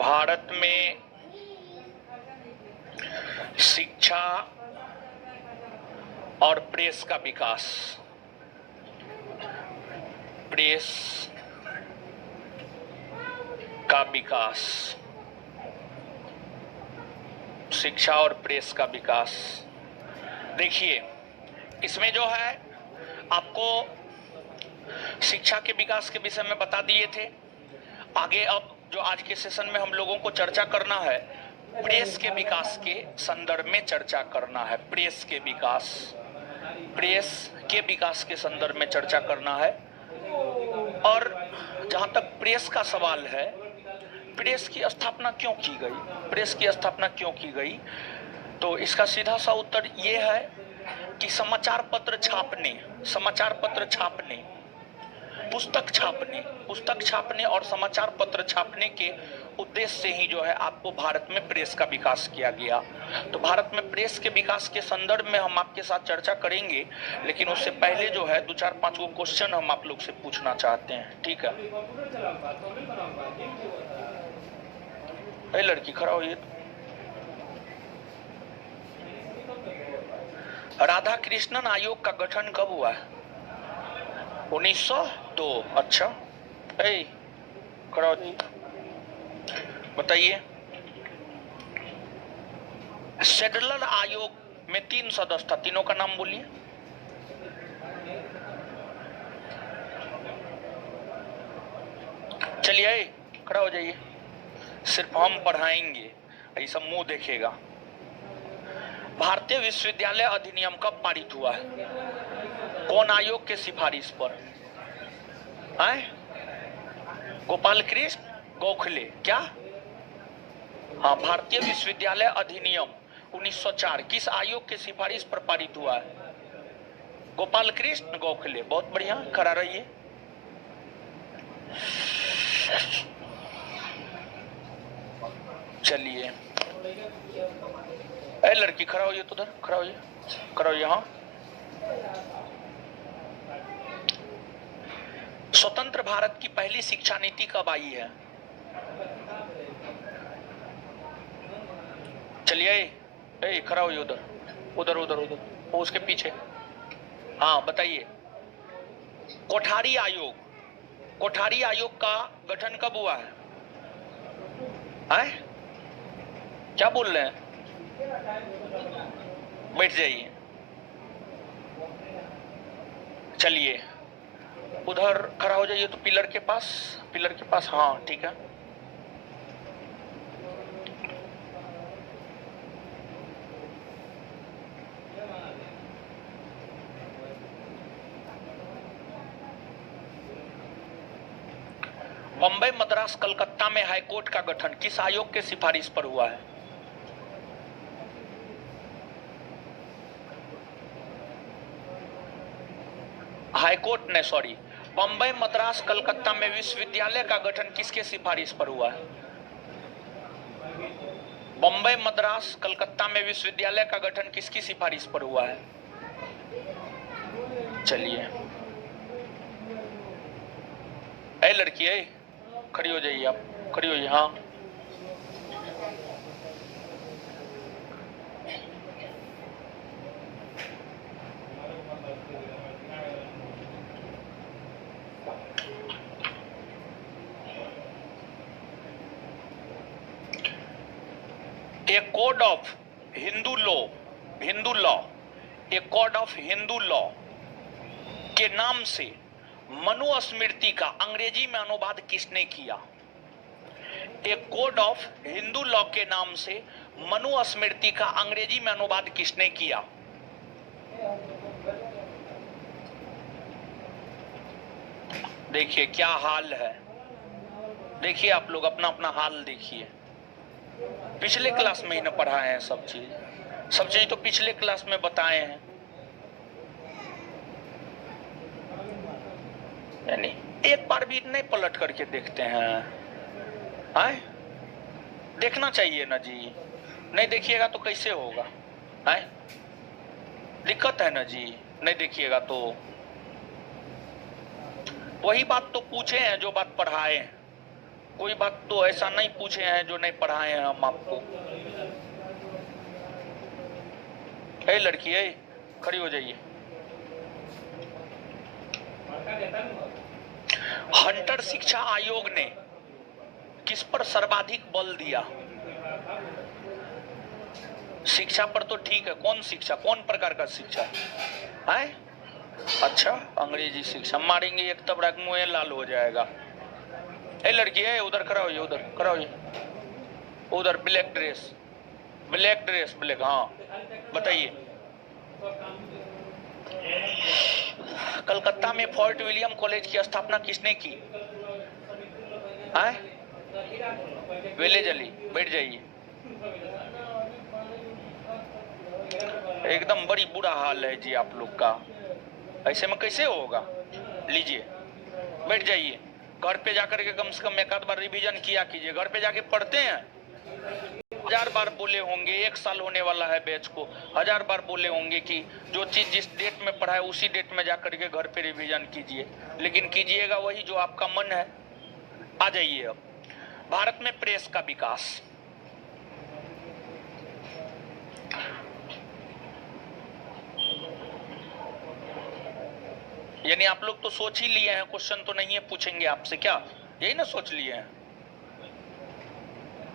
भारत में शिक्षा और प्रेस का विकास। प्रेस का विकास, शिक्षा और प्रेस का विकास। देखिए, इसमें जो है आपको शिक्षा के विकास के विषय में बता दिए थे। आगे अब जो आज के सेशन में हम लोगों को चर्चा करना है, प्रेस के विकास के संदर्भ में चर्चा करना है। प्रेस के विकास के संदर्भ में चर्चा करना है। और जहां तक प्रेस का सवाल है, प्रेस की स्थापना क्यों की गई, प्रेस की स्थापना क्यों की गई, तो इसका सीधा सा उत्तर यह है कि समाचार पत्र छापने, पुस्तक छापने और समाचार पत्र छापने के उद्देश्य से ही जो है आपको भारत में प्रेस का विकास किया गया। तो भारत में प्रेस के विकास के संदर्भ में हम आपके साथ चर्चा करेंगे, लेकिन उससे पहले जो है 2-4-5 गो क्वेश्चन हम आप लोग से पूछना चाहते हैं। ठीक है, लड़की खड़ा होइए। राधा कृष्णन आयोग का गठन कब हुआ है? 1902। अच्छा, खड़ा हो, बताइए। सेडलर आयोग में 3 सदस्य था, तीनों का नाम बोलिए। चलिए खड़ा हो जाइए, सिर्फ हम पढ़ाएंगे, ऐसा मुंह देखेगा। भारतीय विश्वविद्यालय अधिनियम कब पारित हुआ है? कौन आयोग के सिफारिश पर? गोपाल कृष्ण गोखले। क्या? हाँ, भारतीय विश्वविद्यालय अधिनियम 1904 किस आयोग के सिफारिश पर पारित हुआ है? गोपाल कृष्ण गोखले। बहुत बढ़िया, खड़ा रहिए। चलिए, लड़की खड़ा होइए, तो उधर खड़ा होइए, हाँ। स्वतंत्र भारत की पहली शिक्षा नीति कब आई है? चलिए, खड़ा होइए, उधर उसके पीछे। हाँ, बताइए। कोठारी आयोग का गठन कब हुआ है? क्या बोल रहे हैं? बैठ जाइए। चलिए, उधर खड़ा हो जाइए, तो पिलर के पास। हाँ, ठीक है। बम्बई, मद्रास, कलकत्ता में हाईकोर्ट का गठन किस आयोग के सिफारिश पर हुआ है? बम्बई, मद्रास, कलकत्ता में विश्वविद्यालय का गठन किसके सिफारिश पर हुआ है? बम्बई, मद्रास, कलकत्ता में विश्वविद्यालय का गठन किसकी सिफारिश पर हुआ है? चलिए, लड़की, खड़ी हो जाइए, आप खड़ी होइए। हाँ, ए कोड ऑफ हिंदू लॉ के नाम से मनुस्मृति का अंग्रेजी में अनुवाद किसने किया? एक कोड ऑफ हिंदू लॉ के नाम से मनुस्मृति का अंग्रेजी में अनुवाद किसने किया? देखिए क्या हाल है, देखिए आप लोग अपना अपना हाल देखिए। पिछले क्लास में ही ना पढ़ाए हैं सब चीज तो पिछले क्लास में बताए हैं। यानी एक बार भी नहीं पलट करके देखते हैं। देखना चाहिए ना जी, नहीं देखिएगा तो कैसे होगा? दिक्कत है ना जी, नहीं देखिएगा तो। वही बात तो पूछे हैं जो बात पढ़ाए हैं, कोई बात तो ऐसा नहीं पूछे हैं जो नहीं पढ़ाए हैं हम आपको। ए लड़की है, खड़ी हो जाइए। हंटर शिक्षा आयोग ने किस पर सर्वाधिक बल दिया? शिक्षा पर तो ठीक है, कौन शिक्षा, कौन प्रकार का शिक्षा है? अच्छा, अंग्रेजी शिक्षा। मारेंगे एक तब रख मुंह लाल हो जाएगा। ए लड़की है, उधर खड़ा होइए, उधर खड़ा होइए, उधर black dress, black dress, black. हाँ बताइए। कलकत्ता में फोर्ट विलियम कॉलेज की स्थापना किसने की? विलेज अली, बैठ जाइए। एकदम बड़ी बुरा हाल है जी आप लोग का, ऐसे में कैसे होगा? लीजिए बैठ जाइए। घर पे जाकर के कम से कम एक आध बार रिवीजन किया कीजिए। घर पे जाके पढ़ते हैं, 1000 बार बोले होंगे, 1 साल होने वाला है बैच को, 1000 बार बोले होंगे कि जो चीज जिस डेट में पढ़ा है उसी डेट में जाकर के घर पे रिवीजन कीजिए, लेकिन कीजिएगा वही जो आपका मन है। आ जाइए अब, भारत में प्रेस का विकास। यानी आप लोग तो सोच ही लिए हैं, क्वेश्चन तो नहीं है पूछेंगे आपसे, क्या यही ना सोच लिए हैं?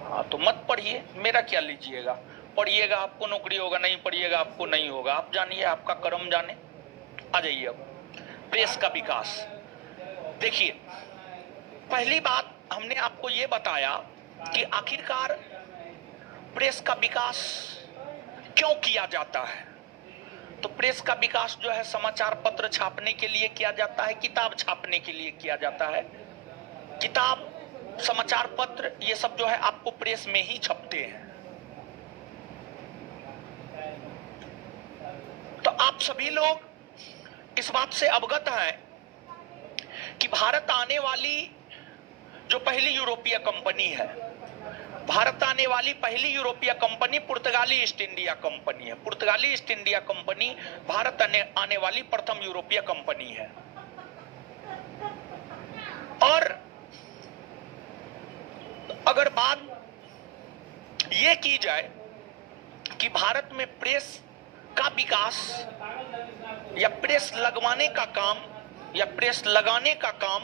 हाँ तो मत पढ़िए, मेरा क्या लीजिएगा। पढ़िएगा आपको नौकरी होगा, नहीं पढ़िएगा आपको नहीं होगा। आप जानिए, आपका कर्म जाने। आ जाइए अब, प्रेस का विकास। देखिए, पहली बात हमने आपको ये बताया कि आखिरकार प्रेस का विकास क्यों किया जाता है। तो प्रेस का विकास जो है समाचार पत्र छापने के लिए किया जाता है, किताब छापने के लिए किया जाता है। किताब, समाचार पत्र, ये सब जो है आपको प्रेस में ही छपते हैं। तो आप सभी लोग इस बात से अवगत हैं कि भारत आने वाली जो पहली यूरोपीय कंपनी है, भारत आने वाली पहली यूरोपीय कंपनी पुर्तगाली ईस्ट इंडिया कंपनी है। पुर्तगाली ईस्ट इंडिया कंपनी भारत आने वाली प्रथम यूरोपीय कंपनी है। और अगर बात यह की जाए कि भारत में प्रेस का विकास या प्रेस लगवाने का काम या प्रेस लगाने का काम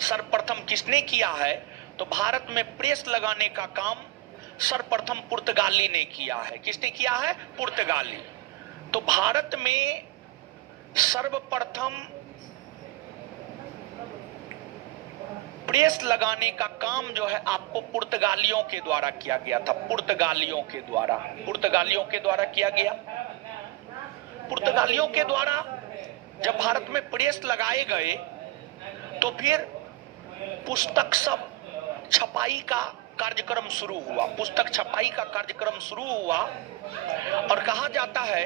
सर्वप्रथम किसने किया है, तो भारत में प्रेस लगाने का काम सर्वप्रथम पुर्तगाली ने किया है। किसने किया है? पुर्तगाली। तो भारत में सर्वप्रथम प्रेस लगाने का काम जो है आपको पुर्तगालियों के द्वारा किया गया था। पुर्तगालियों के द्वारा किया गया। पुर्तगालियों के द्वारा जब भारत में प्रेस लगाए गए तो फिर पुस्तक सब छपाई का कार्यक्रम शुरू हुआ। पुस्तक छपाई का कार्यक्रम शुरू हुआ और कहा जाता है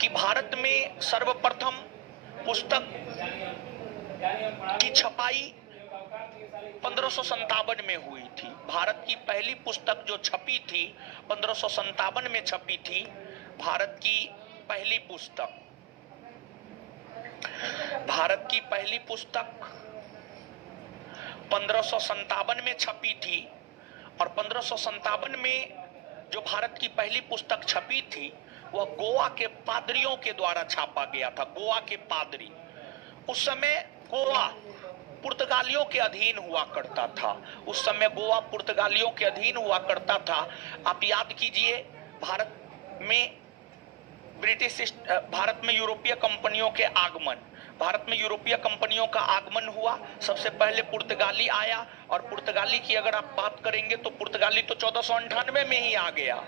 कि भारत में सर्वप्रथम पुस्तक की छपाई 1557 में हुई थी। भारत की पहली पुस्तक जो छपी थी 1557 में छपी थी। भारत की पहली पुस्तक, भारत की पहली पुस्तक 1557 में छपी थी और 1557 में जो भारत की पहली पुस्तक छपी थी वह गोवा के पादरियों के द्वारा छापा गया था। गोवा के पादरी, उस समय गोवा पुर्तगालियों के अधीन हुआ करता था। उस समय गोवा पुर्तगालियों के अधीन हुआ करता था। आप याद कीजिए, भारत में यूरोपीय कंपनियों के आगमन, भारत में यूरोपीय कंपनियों का आगमन हुआ। सबसे पहले पुर्तगाली आया और पुर्तगाली की अगर आप बात करेंगे तो पुर्तगाली तो 1498 में ही आ गया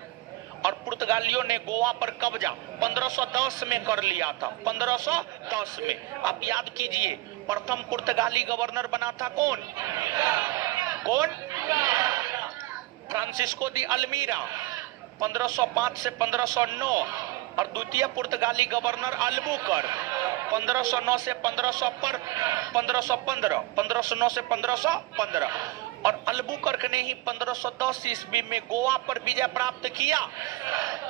और पुर्तगालियों ने गोवा पर कब्जा 1510 में कर लिया था। 1510 में आप याद कीजिए, प्रथम पुर्तगाली गवर्नर बना था कौन? फ्रांसिस्को दी अल्मीरा 1505 से 1509 और द्वितीय पुर्तगाली गवर्नर अल्बुकर 1509 से 1515, 1509 से 1515, और अल्बुकर्क ने ही 1510 ईस्वी में गोवा पर विजय प्राप्त किया।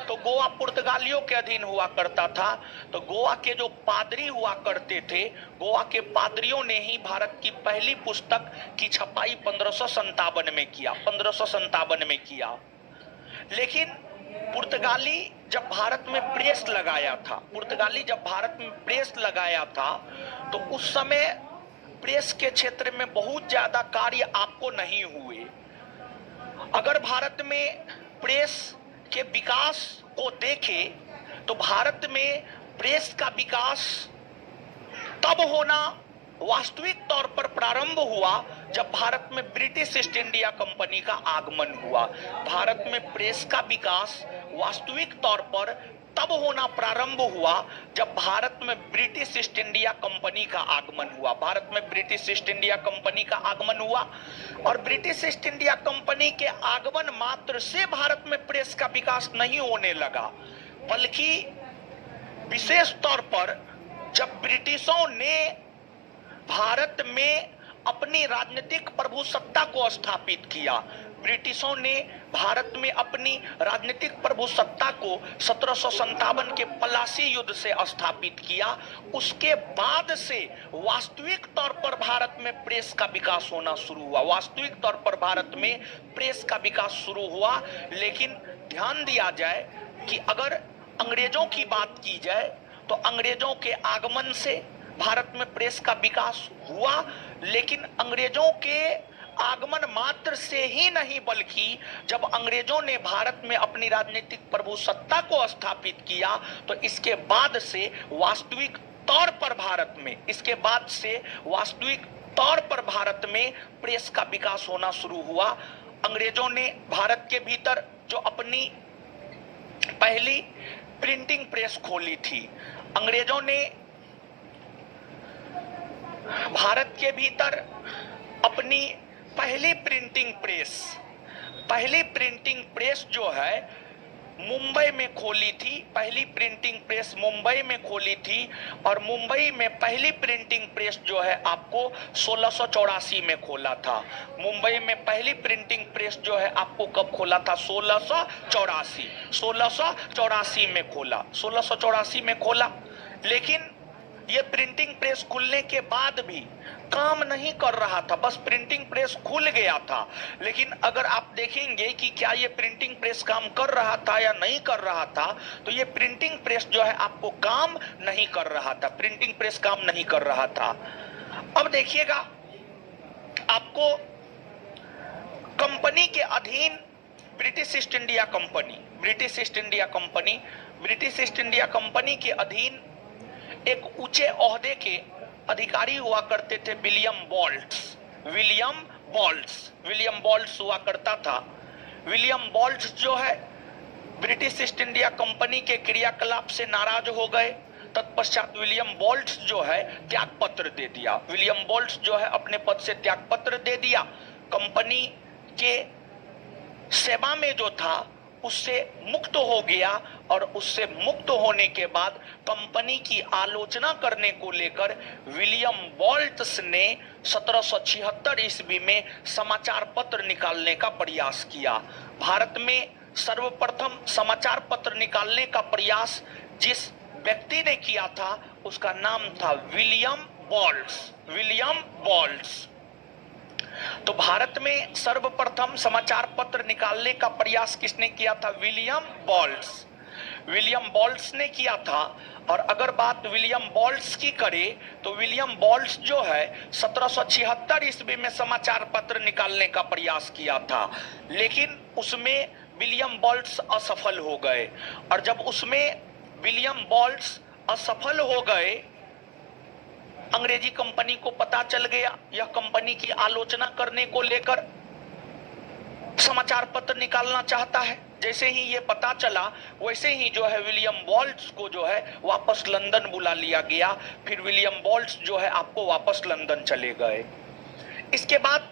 तो गोवा पुर्तगालियों के अधीन हुआ करता था। तो गोवा के जो पादरी हुआ करते थे, गोवा के पादरियों ने ही भारत की पहली पुस्तक की छपाई 1557 में किया, 1557 में किया। लेकिन पुर्तगाली जब भारत में प्रेस लगाया था, पुर्तगाली जब भारत में प्रेस लगाया था, तो उस समय प्रेस के क्षेत्र में बहुत ज्यादा कार्य आपको नहीं हुए। अगर भारत में प्रेस के विकास को देखें तो भारत में प्रेस का विकास तब होना वास्तविक तौर पर प्रारंभ हुआ जब भारत में ब्रिटिश ईस्ट इंडिया कंपनी का आगमन हुआ। भारत में प्रेस का विकास वास्तविक तौर पर तब होना प्रारंभ हुआ जब भारत में ब्रिटिश ईस्ट इंडिया कंपनी का आगमन हुआ। भारत में ब्रिटिश ईस्ट इंडिया कंपनी का आगमन हुआ, और ब्रिटिश ईस्ट इंडिया कंपनी के आगमन मात्र से भारत में प्रेस का विकास नहीं होने लगा, बल्कि विशेष तौर पर जब ब्रिटिशों ने भारत में अपनी राजनीतिक प्रभुसत्ता को स्थापित किया, ब्रिटिशों ने भारत में अपनी राजनीतिक प्रभुसत्ता को 1757 के पलासी युद्ध से स्थापित किया, उसके बाद से वास्तविक तौर पर भारत में प्रेस का विकास होना शुरू हुआ। वास्तविक तौर पर भारत में प्रेस का विकास शुरू हुआ। लेकिन ध्यान दिया जाए कि अगर अंग्रेजों की बात की जाए तो अंग्रेजों के आगमन से भारत में प्रेस का विकास हुआ, लेकिन अंग्रेजों के आगमन मात्र से ही नहीं, बल्कि जब अंग्रेजों ने भारत में अपनी राजनीतिक प्रभुसत्ता को स्थापित किया तो इसके बाद से वास्तविक तौर पर भारत में, इसके बाद से वास्तविक तौर पर भारत में प्रेस का विकास होना शुरू हुआ। अंग्रेजों ने भारत के भीतर जो अपनी पहली प्रिंटिंग प्रेस खोली थी, अंग्रेजों ने भारत के भीतर अपनी पहली प्रिंटिंग प्रेस जो है मुंबई में खोली थी। पहली प्रिंटिंग प्रेस मुंबई में खोली थी, और मुंबई में पहली प्रिंटिंग प्रेस जो है आपको 1684 में खोला था। मुंबई में पहली प्रिंटिंग प्रेस जो है आपको कब खोला था? 1684 में खोला, 1684 में खोला। लेकिन ये प्रिंटिंग प्रेस खुलने के बाद भी काम नहीं कर रहा था, बस प्रिंटिंग प्रेस खुल गया था। लेकिन अगर आप देखेंगे कि क्या ये प्रिंटिंग प्रेस काम कर रहा था या नहीं कर रहा था, तो ये प्रिंटिंग प्रेस जो है आपको काम नहीं कर रहा था, प्रिंटिंग प्रेस काम नहीं कर रहा था। अब देखिएगा, आपको कंपनी के अधीन ब्रिटिश ईस्ट इंडिया कंपनी के अधीन एक ऊंचे ओहदे के अधिकारी हुआ करते थे, विलियम बॉल्ट्स हुआ करता था। विलियम बॉल्ट्स जो है ब्रिटिश ईस्ट इंडिया कंपनी के क्रियाकलाप से नाराज हो गए। तत्पश्चात विलियम बॉल्ट्स जो है त्यागपत्र दे दिया। विलियम बॉल्ट्स जो है अपने पद से त्यागपत्र दे दिया। कंपनी के सेवा में जो था उससे मुक्त हो गया, और उससे मुक्त होने के बाद कंपनी की आलोचना करने को लेकर विलियम बॉल्ट्स ने 1776 ईस्वी में समाचार पत्र निकालने का प्रयास किया। भारत में सर्वप्रथम समाचार पत्र निकालने का प्रयास जिस व्यक्ति ने किया था उसका नाम था विलियम बॉल्ट्स। तो भारत में सर्वप्रथम समाचार पत्र निकालने का प्रयास किसने किया था? विलियम बॉल्ट्स ने किया था। और अगर बात विलियम बॉल्ट्स की करें तो विलियम बॉल्ट्स जो है 1776 ईस्वी में समाचार पत्र निकालने का प्रयास किया था, लेकिन उसमें विलियम बॉल्ट्स असफल हो गए। और जब उसमें विलियम बॉल्ट्स असफल हो गए, अंग्रेजी कंपनी को पता चल गया यह कंपनी की आलोचना करने को लेकर समाचार पत्र निकालना चाहता है। जैसे ही ये पता चला, वैसे ही जो है विलियम बॉल्ट्स को जो है वापस लंदन बुला लिया गया। फिर विलियम बॉल्ट्स जो है आपको वापस लंदन चले गए। इसके बाद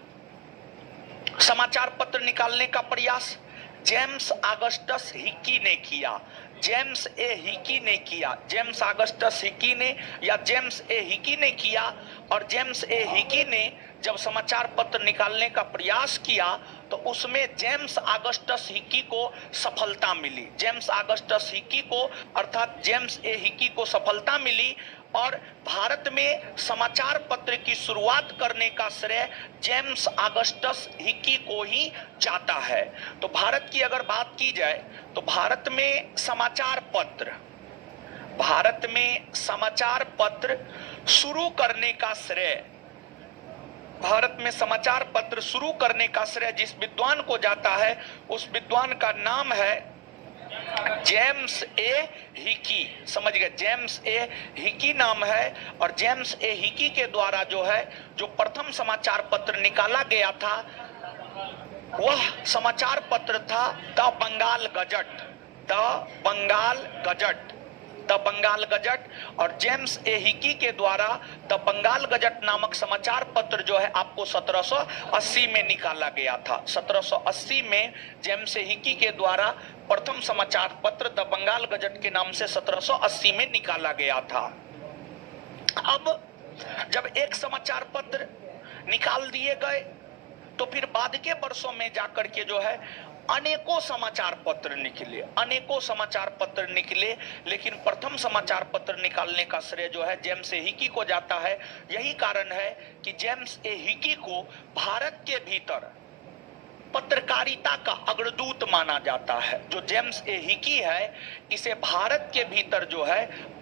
समाचार पत्र निकालने का प्रयास जेम्स ऑगस्टस हिक्की ने किया। जेम्स ए हिकी ने किया, जेम्स ऑगस्टस हिकी ने या जेम्स ए हिकी ने किया। और जेम्स ए हिकी ने जब समाचार पत्र निकालने का प्रयास किया तो उसमें जेम्स ऑगस्टस हिकी को सफलता मिली। जेम्स ऑगस्टस हिकी को अर्थात जेम्स ए हिकी को सफलता मिली और भारत में समाचार पत्र की शुरुआत करने का श्रेय जेम्स ऑगस्टस हिकी को ही जाता है। तो भारत की अगर बात की जाए तो भारत में समाचार पत्र शुरू करने का श्रेय, भारत में समाचार पत्र शुरू करने का श्रेय जिस विद्वान को जाता है उस विद्वान का नाम है जेम्स ए हिकी। समझ गए, जेम्स ए हिकी नाम है। और जेम्स ए हिकी के द्वारा जो प्रथम समाचार पत्र निकाला गया था वह समाचार पत्र था द बंगाल गजट। और जेम्स ए हिकी के द्वारा द बंगाल गजट नामक समाचार पत्र जो है आपको 1780 में निकाला गया था। 1780 में जेम्स ए हिकी के द्वारा प्रथम समाचार पत्र द बंगाल गजट के नाम से 1780 में निकाला गया था। अब जब एक समाचार पत्र निकाल दिए गए तो फिर बाद के वर्षों में जाकर के अनेकों समाचार पत्र निकले, लेकिन प्रथम समाचार पत्र निकालने का श्रेय जेम्स ए हिकी को जाता है। यही कारण है कि जेम्स ए हिकी को भारत के भीतर पत्रकारिता का अग्रदूत माना जाता है। जो जेम्स ए हिकी है इसे भारत के भीतर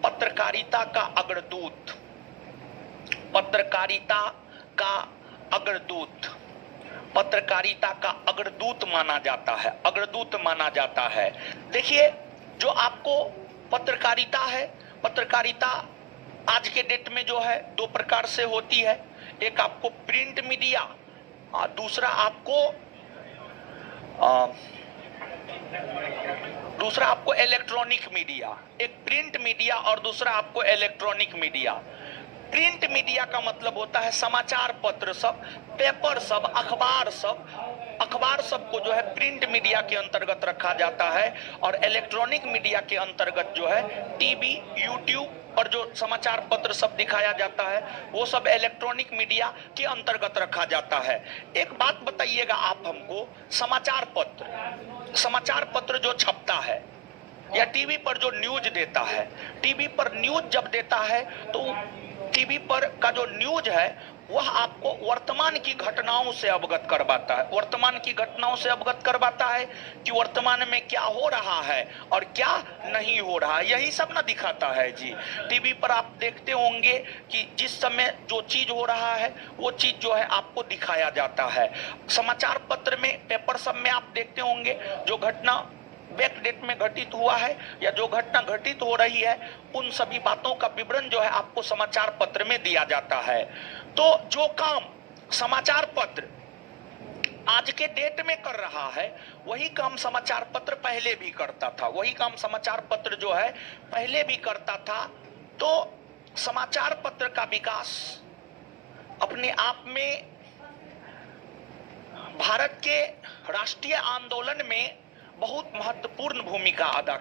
पत्रकारिता का अग्रदूत माना जाता है। देखिए, जो आपको पत्रकारिता आज के डेट में दो प्रकार से होती है। एक आपको प्रिंट मीडिया और दूसरा आपको इलेक्ट्रॉनिक मीडिया। एक प्रिंट मीडिया और दूसरा आपको इलेक्ट्रॉनिक मीडिया। प्रिंट मीडिया का मतलब होता है समाचार पत्र सब, पेपर सब, अखबार सब को प्रिंट मीडिया के अंतर्गत रखा जाता है। और इलेक्ट्रॉनिक मीडिया के अंतर्गत टीवी, यूट्यूब पर जो समाचार पत्र सब दिखाया जाता है वो सब इलेक्ट्रॉनिक मीडिया के अंतर्गत रखा जाता है। एक बात बताइएगा आप हमको, समाचार पत्र जो छपता है या टीवी पर जो न्यूज देता है, टीवी पर न्यूज जब देता है तो टीवी पर का जो न्यूज है वह आपको वर्तमान की घटनाओं से अवगत करवाता है कि वर्तमान में क्या हो रहा है और क्या नहीं हो रहा है, यही सब ना दिखाता है जी। टीवी पर आप देखते होंगे कि जिस समय जो चीज हो रहा है वो चीज आपको दिखाया जाता है। समाचार पत्र में, पेपर सब में आप देखते होंगे जो घटना बैक डेट में घटित हुआ है या जो घटना घटित हो रही है उन सभी बातों का विवरण आपको समाचार पत्र में दिया जाता है। तो जो काम समाचार पत्र आज के डेट में कर रहा है वही काम समाचार पत्र पहले भी करता था। तो समाचार पत्र का विकास अपने आप में भारत के राष्ट्रीय आंदोलन में बहुत महत्वपूर्ण भूमिका अदा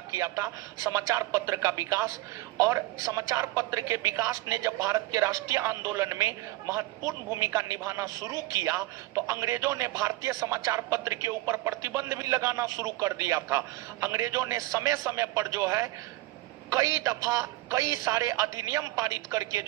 किया था समाचार पत्र का विकास। और समाचार पत्र के विकास ने जब भारत के राष्ट्रीय आंदोलन में महत्वपूर्ण भूमिका निभाना शुरू किया तो अंग्रेजों ने भारतीय समाचार पत्र के ऊपर प्रतिबंध भी लगाना शुरू कर दिया था। अंग्रेजों ने समय समय पर कई दफा कई सारे अधिनियम पारित करके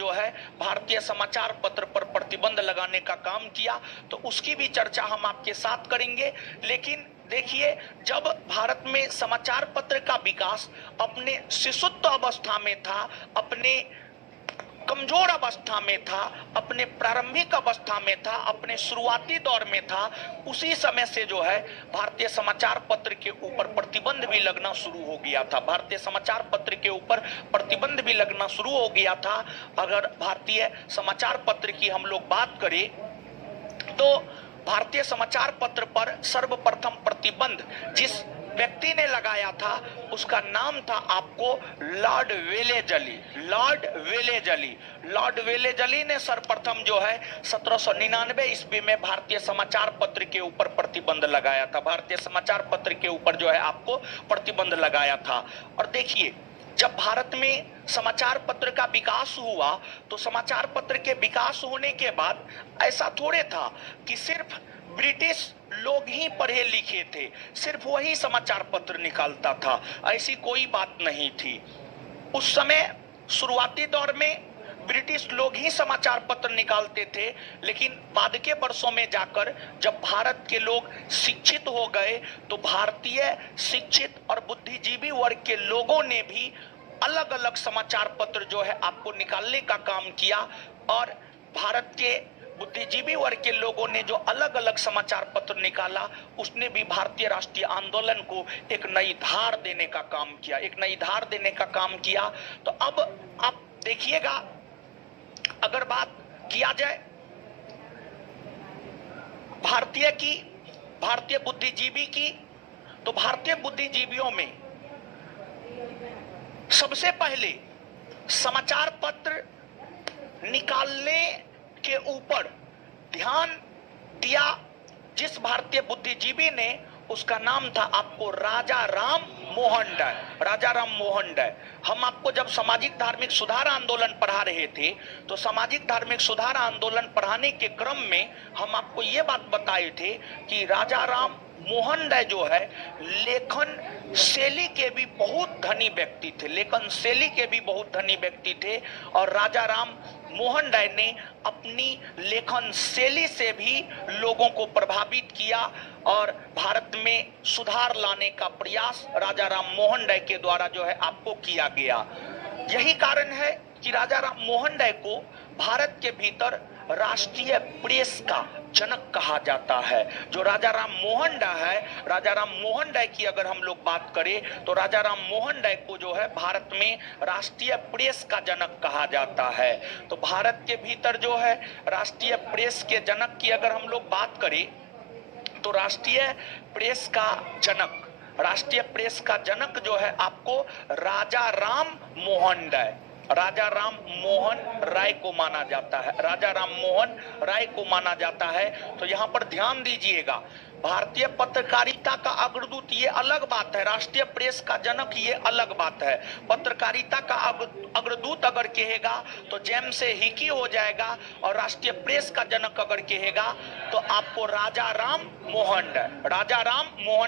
भारतीय समाचार पत्र पर प्रतिबंध लगाने का काम किया। तो उसकी भी चर्चा हम आपके साथ करेंगे। लेकिन देखिए, जब भारत में समाचार पत्र का विकास अपने शिशुत्व अवस्था में था, अपने कमजोर अवस्था में था, अपने प्रारंभिक अवस्था में था, अपने शुरुआती दौर में था, उसी समय से भारतीय समाचार पत्र के ऊपर प्रतिबंध भी लगना शुरू हो गया था। अगर भारतीय समाचार पत्र की हम लोग बात करें तो भारतीय समाचार पत्र पर सर्वप्रथम प्रतिबंध जिस व्यक्ति ने लगाया था उसका नाम था आपको Lord Wellesley. Lord Wellesley, Lord Wellesley ने सर्वप्रथम जो है 1799 ईस्वी में भारतीय समाचार पत्र के ऊपर प्रतिबंध लगाया था। भारतीय समाचार पत्र के ऊपर जो है आपको प्रतिबंध लगाया था। और देखिए, जब भारत में समाचार पत्र का विकास हुआ तो समाचार पत्र के विकास होने के बाद ऐसा थोड़े था कि सिर्फ ब्रिटिश लोग ही पढ़े लिखे थे, सिर्फ वही समाचार पत्र निकालता था, ऐसी कोई बात नहीं थी। उस समय शुरुआती दौर में ब्रिटिश लोग ही समाचार पत्र निकालते थे, लेकिन बाद के वर्षों में जाकर जब भारत के लोग शिक्षित हो गए तो भारतीय शिक्षित और बुद्धिजीवी वर्ग के लोगों ने भी अलग अलग समाचार पत्र जो है आपको निकालने का काम किया। और भारत के बुद्धिजीवी वर्ग के लोगों ने जो अलग अलग समाचार पत्र निकाला, उसने भी भारतीय राष्ट्रीय आंदोलन को एक नई धार देने का काम किया, एक नई धार देने का काम किया। तो अब आप देखिएगा, अगर बात किया जाए भारतीय बुद्धिजीवी की, तो भारतीय बुद्धिजीवियों में सबसे पहले समाचार पत्र निकालने के ऊपर ध्यान दिया जिस भारतीय बुद्धिजीवी ने, उसका नाम था आपको राजा राम मोहन राय। राजा राम मोहन राय, हम आपको जब सामाजिक धार्मिक सुधार आंदोलन पढ़ा रहे थे तो सामाजिक धार्मिक सुधार आंदोलन पढ़ाने के क्रम में हम आपको ये बात बताए थे कि राजा राम मोहन राय जो है लेखन शैली के भी बहुत धनी व्यक्ति थे, लेखन शैली के भी बहुत धनी व्यक्ति थे। और राजा राम मोहन राय ने अपनी लेखन शैली से भी लोगों को प्रभावित किया और भारत में सुधार लाने का प्रयास राजा राम मोहन राय के द्वारा जो है आपको किया गया। यही कारण है कि राजा राम मोहन राय को भारत के भीतर राष्ट्रीय प्रेस का जनक कहा जाता है। जो राजा राम मोहन राय है, राजा राम मोहन राय की अगर हम लोग बात करें तो राजा राम मोहन राय को जो है भारत में राष्ट्रीय प्रेस का जनक कहा जाता है। तो भारत के भीतर जो है राष्ट्रीय प्रेस के जनक की अगर हम लोग बात करें तो राष्ट्रीय प्रेस का जनक जो है आपको राजा राम मोहन राय, राजा राम मोहन राय को माना जाता है, राजा राम मोहन राय को माना जाता है। तो यहाँ पर ध्यान दीजिएगा, भारतीय पत्रकारिता का अग्रदूत ये अलग बात है, राष्ट्रीय प्रेस का जनक ये अलग बात है। पत्रकारिता का अग्रदूत अगर कहेगा तो जेम्स हिकी हो जाएगा, और राष्ट्रीय प्रेस का जनक अगर कहेगा तो आपको राजा राम मोहन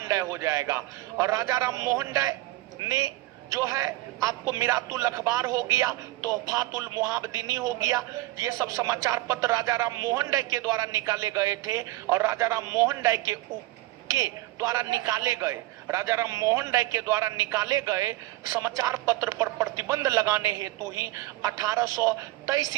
राय हो जाएगा। और राजा राम मोहन राय ने जो है आपको मिरातुल अखबार हो गया, तोहफातुल मुहाबदीनी हो गया, ये सब समाचार पत्र राजा राम मोहन राय के द्वारा निकाले गए थे। और राजा राम मोहन राय के द्वारा निकाले गए, राजा राम मोहन राय के द्वारा निकाले गए समाचार पत्र पर प्रतिबंध लगाने हेतु ही 1823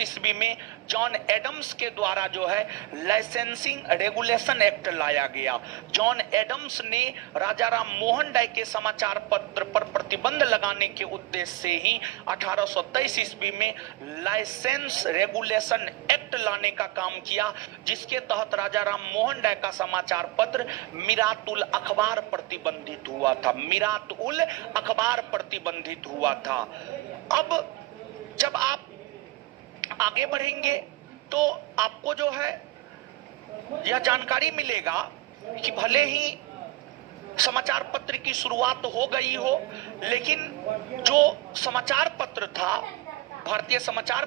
ईस्वी में जॉन एडम्स के द्वारा जो है लाइसेंसिंग रेगुलेशन एक्ट लाया गया। जॉन एडम्स ने राजा राम मोहन राय के समाचार पत्र पर प्रतिबंध लगाने के उद्देश्य से ही 1823 ईस्वी में लाइसेंस रेगुलेशन एक्ट लाने का काम किया, जिसके तहत राजा राम मोहन राय का समाचार पत्र मिरातुल अखबार प्रतिबंधित हुआ था, मिरातुल अखबार प्रतिबंधित हुआ था। अब जब आप आगे बढ़ेंगे तो आपको जो है यह जानकारी मिलेगा कि भले ही समाचार पत्र की शुरुआत हो गई हो, लेकिन जो समाचार पत्र था, भारतीय समाचार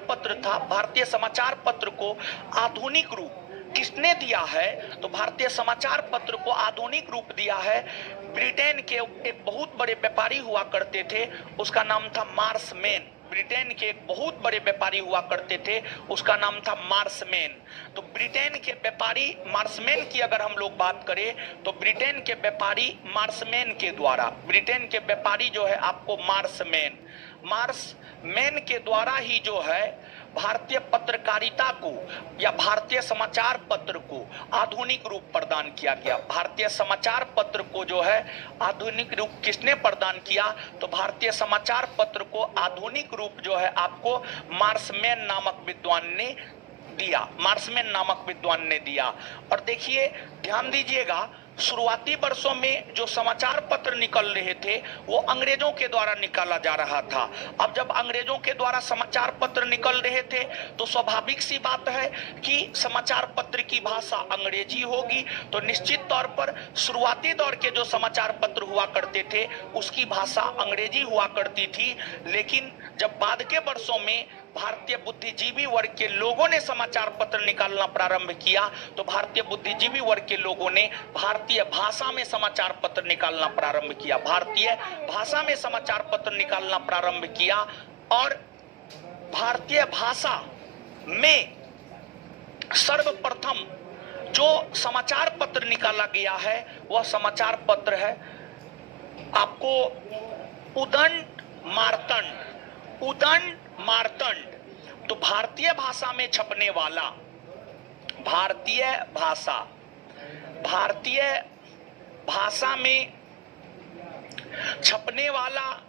पत्र को आधुनिक रूप किसने दिया है? तो भारतीय समाचार पत्र को आधुनिक रूप दिया है ब्रिटेन के एक बहुत बड़े व्यापारी हुआ करते थे, उसका नाम था मार्समैन। ब्रिटेन के एक बहुत बड़े व्यापारी हुआ करते थे, उसका नाम था मार्समैन। तो ब्रिटेन के व्यापारी मार्समैन की अगर हम लोग बात करें तो ब्रिटेन के व्यापारी मार्समैन के द्वारा, ब्रिटेन के व्यापारी जो है आपको मार्समैन के द्वारा ही जो है भारतीय पत्रकारिता को या भारतीय समाचार पत्र को आधुनिक रूप प्रदान किया गया। भारतीय समाचार पत्र को जो है आधुनिक रूप किसने प्रदान किया? तो भारतीय समाचार पत्र को आधुनिक रूप जो है आपको मार्समैन नामक विद्वान ने दिया। और देखिए ध्यान दीजिएगा, शुरुआती वर्षों में जो समाचार पत्र निकल रहे थे वो अंग्रेजों के द्वारा निकाला जा रहा था। अब जब अंग्रेजों के द्वारा समाचार पत्र निकल रहे थे तो स्वाभाविक सी बात है कि समाचार पत्र की भाषा अंग्रेजी होगी, तो निश्चित तौर पर शुरुआती दौर के जो समाचार पत्र हुआ करते थे उसकी भाषा अंग्रेजी हुआ करती थी। लेकिन जब बाद के वर्षों में भारतीय बुद्धिजीवी वर्ग के लोगों ने समाचार पत्र निकालना प्रारंभ किया तो भारतीय बुद्धिजीवी वर्ग के लोगों ने भारतीय भाषा में समाचार पत्र निकालना प्रारंभ किया, भारतीय भाषा में समाचार पत्र निकालना प्रारंभ किया। और भारतीय भाषा में सर्वप्रथम जो समाचार पत्र निकाला गया है वह समाचार पत्र है आपको उदंड मार्तंड। तो भारतीय भाषा में छपने वाला, भारतीय भाषा में छपने वाला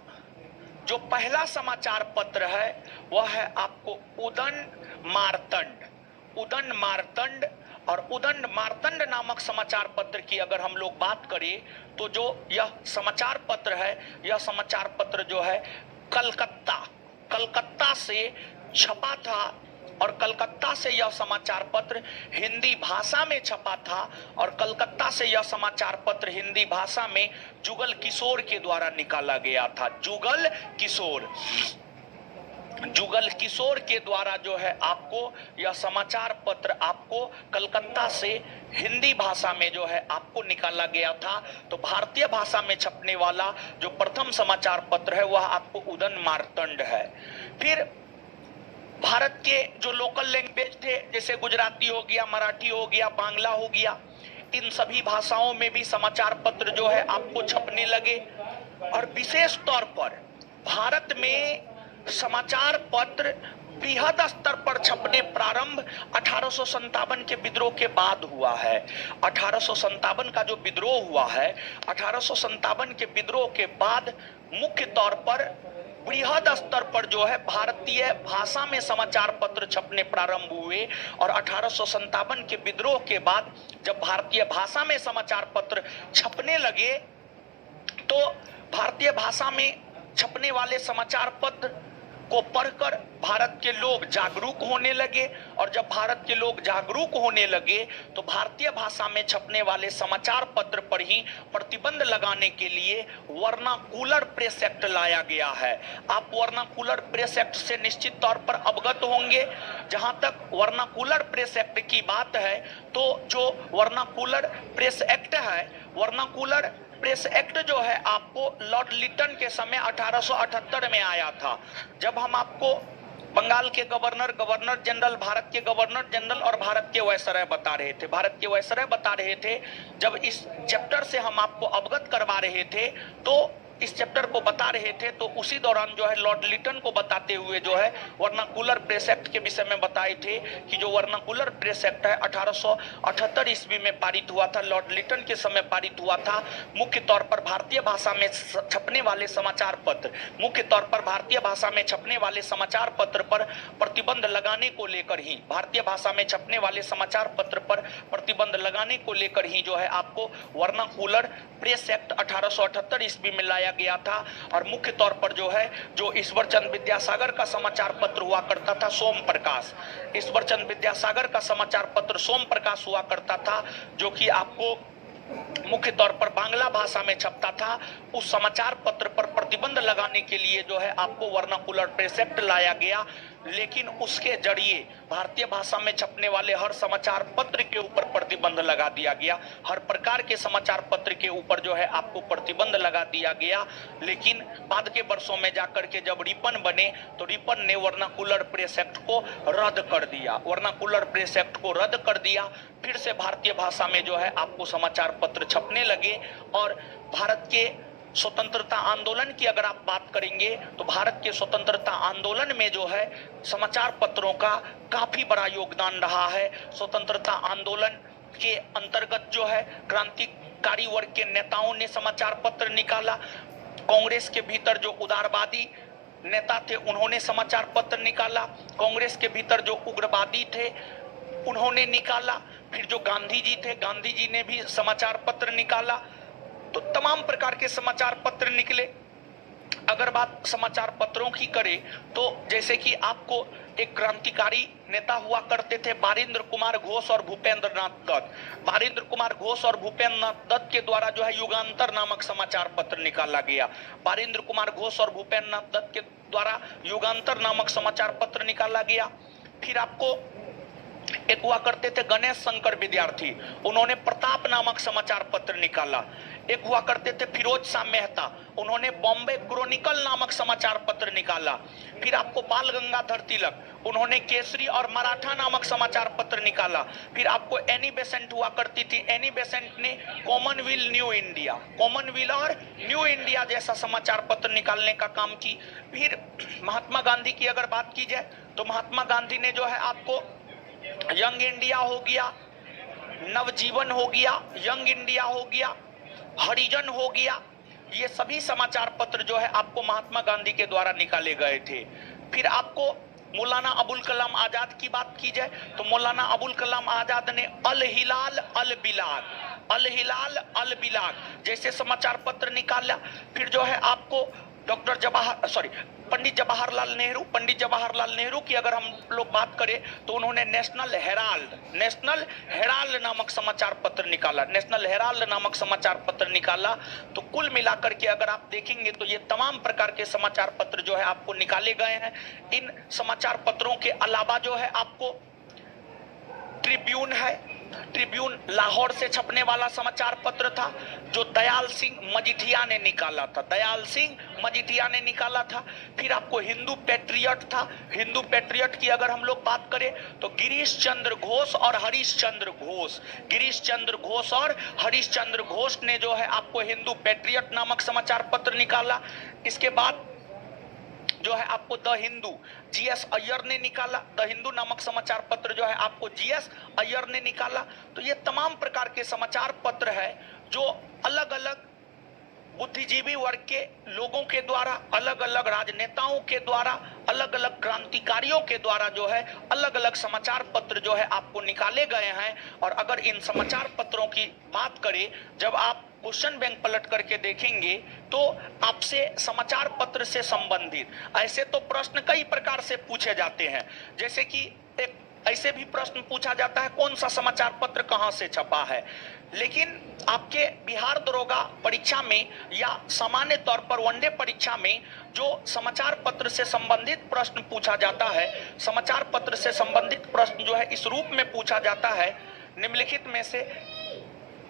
जो पहला समाचार पत्र है वह है आपको उदंड मार्तंड। और उदंड मार्तंड नामक समाचार पत्र की अगर हम लोग बात करें तो जो यह समाचार पत्र है, यह समाचार पत्र जो है कलकत्ता से छपा था और कलकत्ता से यह समाचार पत्र हिंदी भाषा में छपा था और कलकत्ता से यह समाचार पत्र हिंदी भाषा में जुगल किशोर के द्वारा निकाला गया था। जुगल किशोर के द्वारा जो है आपको यह समाचार पत्र आपको कलकत्ता से हिंदी भाषा में जो है आपको निकाला गया था। तो भारतीय भाषा में छपने वाला जो प्रथम समाचार पत्र है वह आपको उदंड मार्तंड है। फिर भारत के जो लोकल लैंग्वेज थे जैसे गुजराती हो गया, मराठी हो गया, बांग्ला हो गया, इन सभी भाषाओं में भी समाचार पत्र जो है आपको छपने लगे। और विशेष तौर पर भारत में समाचार पत्र बृहद स्तर पर छपने प्रारंभ 1857 के विद्रोह के बाद हुआ है। 1857 का जो विद्रोह हुआ है, 1857 के विद्रोह के बाद मुख्य तौर पर बृहद स्तर पर जो है भारतीय भाषा में समाचार पत्र छपने प्रारंभ हुए। और 1857 के विद्रोह के बाद जब भारतीय भाषा में समाचार पत्र छपने लगे तो भारतीय भाषा में छपने वाले समाचार पत्र को पढ़कर भारत के लोग जागरूक होने लगे। और जब भारत के लोग जागरूक होने लगे तो भारतीय भाषा में छपने वाले समाचार पत्र पर ही प्रतिबंध लगाने के लिए वर्नाकुलर प्रेस एक्ट लाया गया है। आप वर्नाकुलर प्रेस एक्ट से निश्चित तौर पर अवगत होंगे। जहां तक वर्नाकुलर प्रेस एक्ट की बात है तो जो वर्नाकुलर प्रेस एक्ट है, वर्नाकुलर प्रेस एक्ट जो है आपको लॉर्ड लिटन के समय 1878 में आया था। जब हम आपको बंगाल के गवर्नर जनरल, भारत के गवर्नर जनरल और भारत के वायसराय बता रहे थे, जब इस चैप्टर से हम आपको अवगत करवा रहे थे तो इस चैप्टर को बता रहे थे तो उसी दौरान जो है लॉर्ड लिटन को बताते हुए जो है वर्नाकुलर प्रेस एक्ट के विषय में बताए थे कि जो वर्नाकुलर प्रेस एक्ट है 1878 ईस्वी में पारित हुआ था, लॉर्ड लिटन के समय पारित हुआ था। मुख्य तौर पर भारतीय भाषा में छपने वाले समाचार पत्र, मुख्य तौर पर भारतीय भाषा में छपने वाले समाचार पत्र पर प्रतिबंध लगाने को लेकर ही, भारतीय भाषा में छपने वाले समाचार पत्र पर प्रतिबंध लगाने को लेकर ही जो है आपको वर्नाकुलर प्रेस एक्ट 1878 ईस्वी में लाया गया था। और मुख्य तौर पर जो है जो ईश्वरचंद विद्यासागर का समाचार पत्र हुआ करता था सोम प्रकाश, ईश्वरचंद विद्यासागर का समाचार पत्र सोम प्रकाश हुआ करता था जो कि आपको मुख्य तौर पर बांग्ला भाषा में छपता था। उस समाचार पत्र पर प्रतिबंध लगाने के लिए जो है आपको वर्नाकुलर प्रेस एक्ट लाया गया। लेकिन उसके जरिए भारतीय भाषा में छपने वाले हर समाचार पत्र के ऊपर प्रतिबंध लगा दिया गया, हर प्रकार के समाचार पत्र के ऊपर जो है आपको प्रतिबंध लगा दिया गया। लेकिन बाद के वर्षों में जाकर के जब रिपन बने तो रिपन ने वर्नाकुलर प्रेस एक्ट को रद्द कर दिया, वर्नाकुलर प्रेस एक्ट को रद्द कर दिया। फिर से भारतीय भाषा में जो है आपको समाचार पत्र छपने लगे। और भारत के स्वतंत्रता आंदोलन की अगर आप बात करेंगे तो भारत के स्वतंत्रता आंदोलन में जो है समाचार पत्रों का काफी बड़ा योगदान रहा है। स्वतंत्रता आंदोलन के अंतर्गत जो है क्रांतिकारी वर्ग के नेताओं ने समाचार पत्र निकाला। कांग्रेस के भीतर जो उदारवादी नेता थे उन्होंने समाचार पत्र निकाला, कांग्रेस के भीतर जो उग्रवादी थे उन्होंने निकाला। फिर जो गांधी जी थे, गांधी जी ने भी समाचार पत्र निकाला। तो तमाम प्रकार के समाचार पत्र निकले। अगर बात समाचार पत्रों की करें तो जैसे कि आपको एक क्रांतिकारी नेता हुआ करते थे बारिंद्र कुमार घोष और भूपेंद्र नाथ दत्त। बारिंद्र कुमार घोष और भूपेंद्र नाथ दत्त के द्वारा जो है युगांतर नामक समाचार पत्र निकाला गया। बारिंद्र कुमार घोष और भूपेंद्र नाथ दत्त के द्वारा युगांतर नामक समाचार पत्र निकाला गया। फिर आपको एक हुआ करते थे गणेश शंकर विद्यार्थी, उन्होंने प्रताप नामक समाचार पत्र निकाला। एक हुआ करते थे फिरोज शाह मेहता, उन्होंने बॉम्बे क्रॉनिकल नामक समाचार पत्र निकाला। फिर आपको बाल गंगाधर तिलक, उन्होंने केसरी और मराठा नामक समाचार पत्र निकाला। फिर आपको एनी बेसेंट हुआ करती थी, एनी बेसेंट ने कॉमनवेल्थ न्यू इंडिया, कॉमनवेल्थ और न्यू इंडिया जैसा समाचार पत्र निकालने का काम की। फिर महात्मा गांधी की अगर बात की जाए तो महात्मा गांधी ने जो है आपको यंग इंडिया हो गया, नवजीवन हो गया, यंग इंडिया हो गया, हरिजन हो गया, ये सभी समाचार पत्र जो है आपको महात्मा गांधी के द्वारा निकाले गए थे। फिर आपको मौलाना अबुल कलाम आजाद की बात की जाए तो मौलाना अबुल कलाम आजाद ने अल हिलाल अल बिलाग, अल हिलाल अल बिलाग जैसे समाचार पत्र निकाला। फिर जो है आपको पंडित जवाहरलाल नेहरू की अगर हम लोग बात करें तो उन्होंने नेशनल हेराल्ड नामक समाचार पत्र निकाला, नेशनल हेराल्ड नामक समाचार पत्र निकाला। तो कुल मिलाकर के अगर आप देखेंगे तो ये तमाम प्रकार के समाचार पत्र जो है आपको निकाले गए हैं। इन समाचार पत्रों के अलावा जो है आपको ट्रिब्यून है, ट्रिब्यून लाहौर से छपने वाला समाचार पत्र था जो दयाल सिंह मजीठिया ने निकाला था, दयाल सिंह मजीठिया ने निकाला था। फिर आपको हिंदू पैट्रियट था, हिंदू पैट्रियट की अगर हम लोग बात करें तो गिरीश चंद्र घोष और हरीश चंद्र घोष, गिरीश चंद्र घोष और हरीश चंद्र घोष ने जो है आपको हिंदू पैट्रियट नामक समाचार पत्र निकाला। इसके बाद जो है आपको द हिंदू जीएस अय्यर ने निकाला, द हिंदू नामक समाचार पत्र जो है आपको जीएस अय्यर ने निकाला। तो ये तमाम प्रकार के समाचार पत्र है जो अलग अलग बुद्धिजीवी वर्ग के लोगों के द्वारा, अलग अलग राजनेताओं के द्वारा, अलग अलग क्रांतिकारियों के द्वारा जो है अलग अलग समाचार पत्र जो है आपको निकाले गए हैं। और अगर इन समाचार पत्रों की बात करें, जब आप क्वेश्चन बैंक पलट करके देखेंगे तो आपसे समाचार पत्र से संबंधित ऐसे तो प्रश्न कई प्रकार से पूछे जाते हैं। जैसे कि एक ऐसे भी प्रश्न पूछा जाता है कौन सा समाचार पत्र कहां से छपा है। लेकिन आपके बिहार दरोगा परीक्षा में या सामान्य तौर पर वनडे परीक्षा में जो समाचार पत्र से संबंधित प्रश्न पूछा जाता है, समाचार पत्र से संबंधित प्रश्न जो है इस रूप में पूछा जाता है, निम्नलिखित में से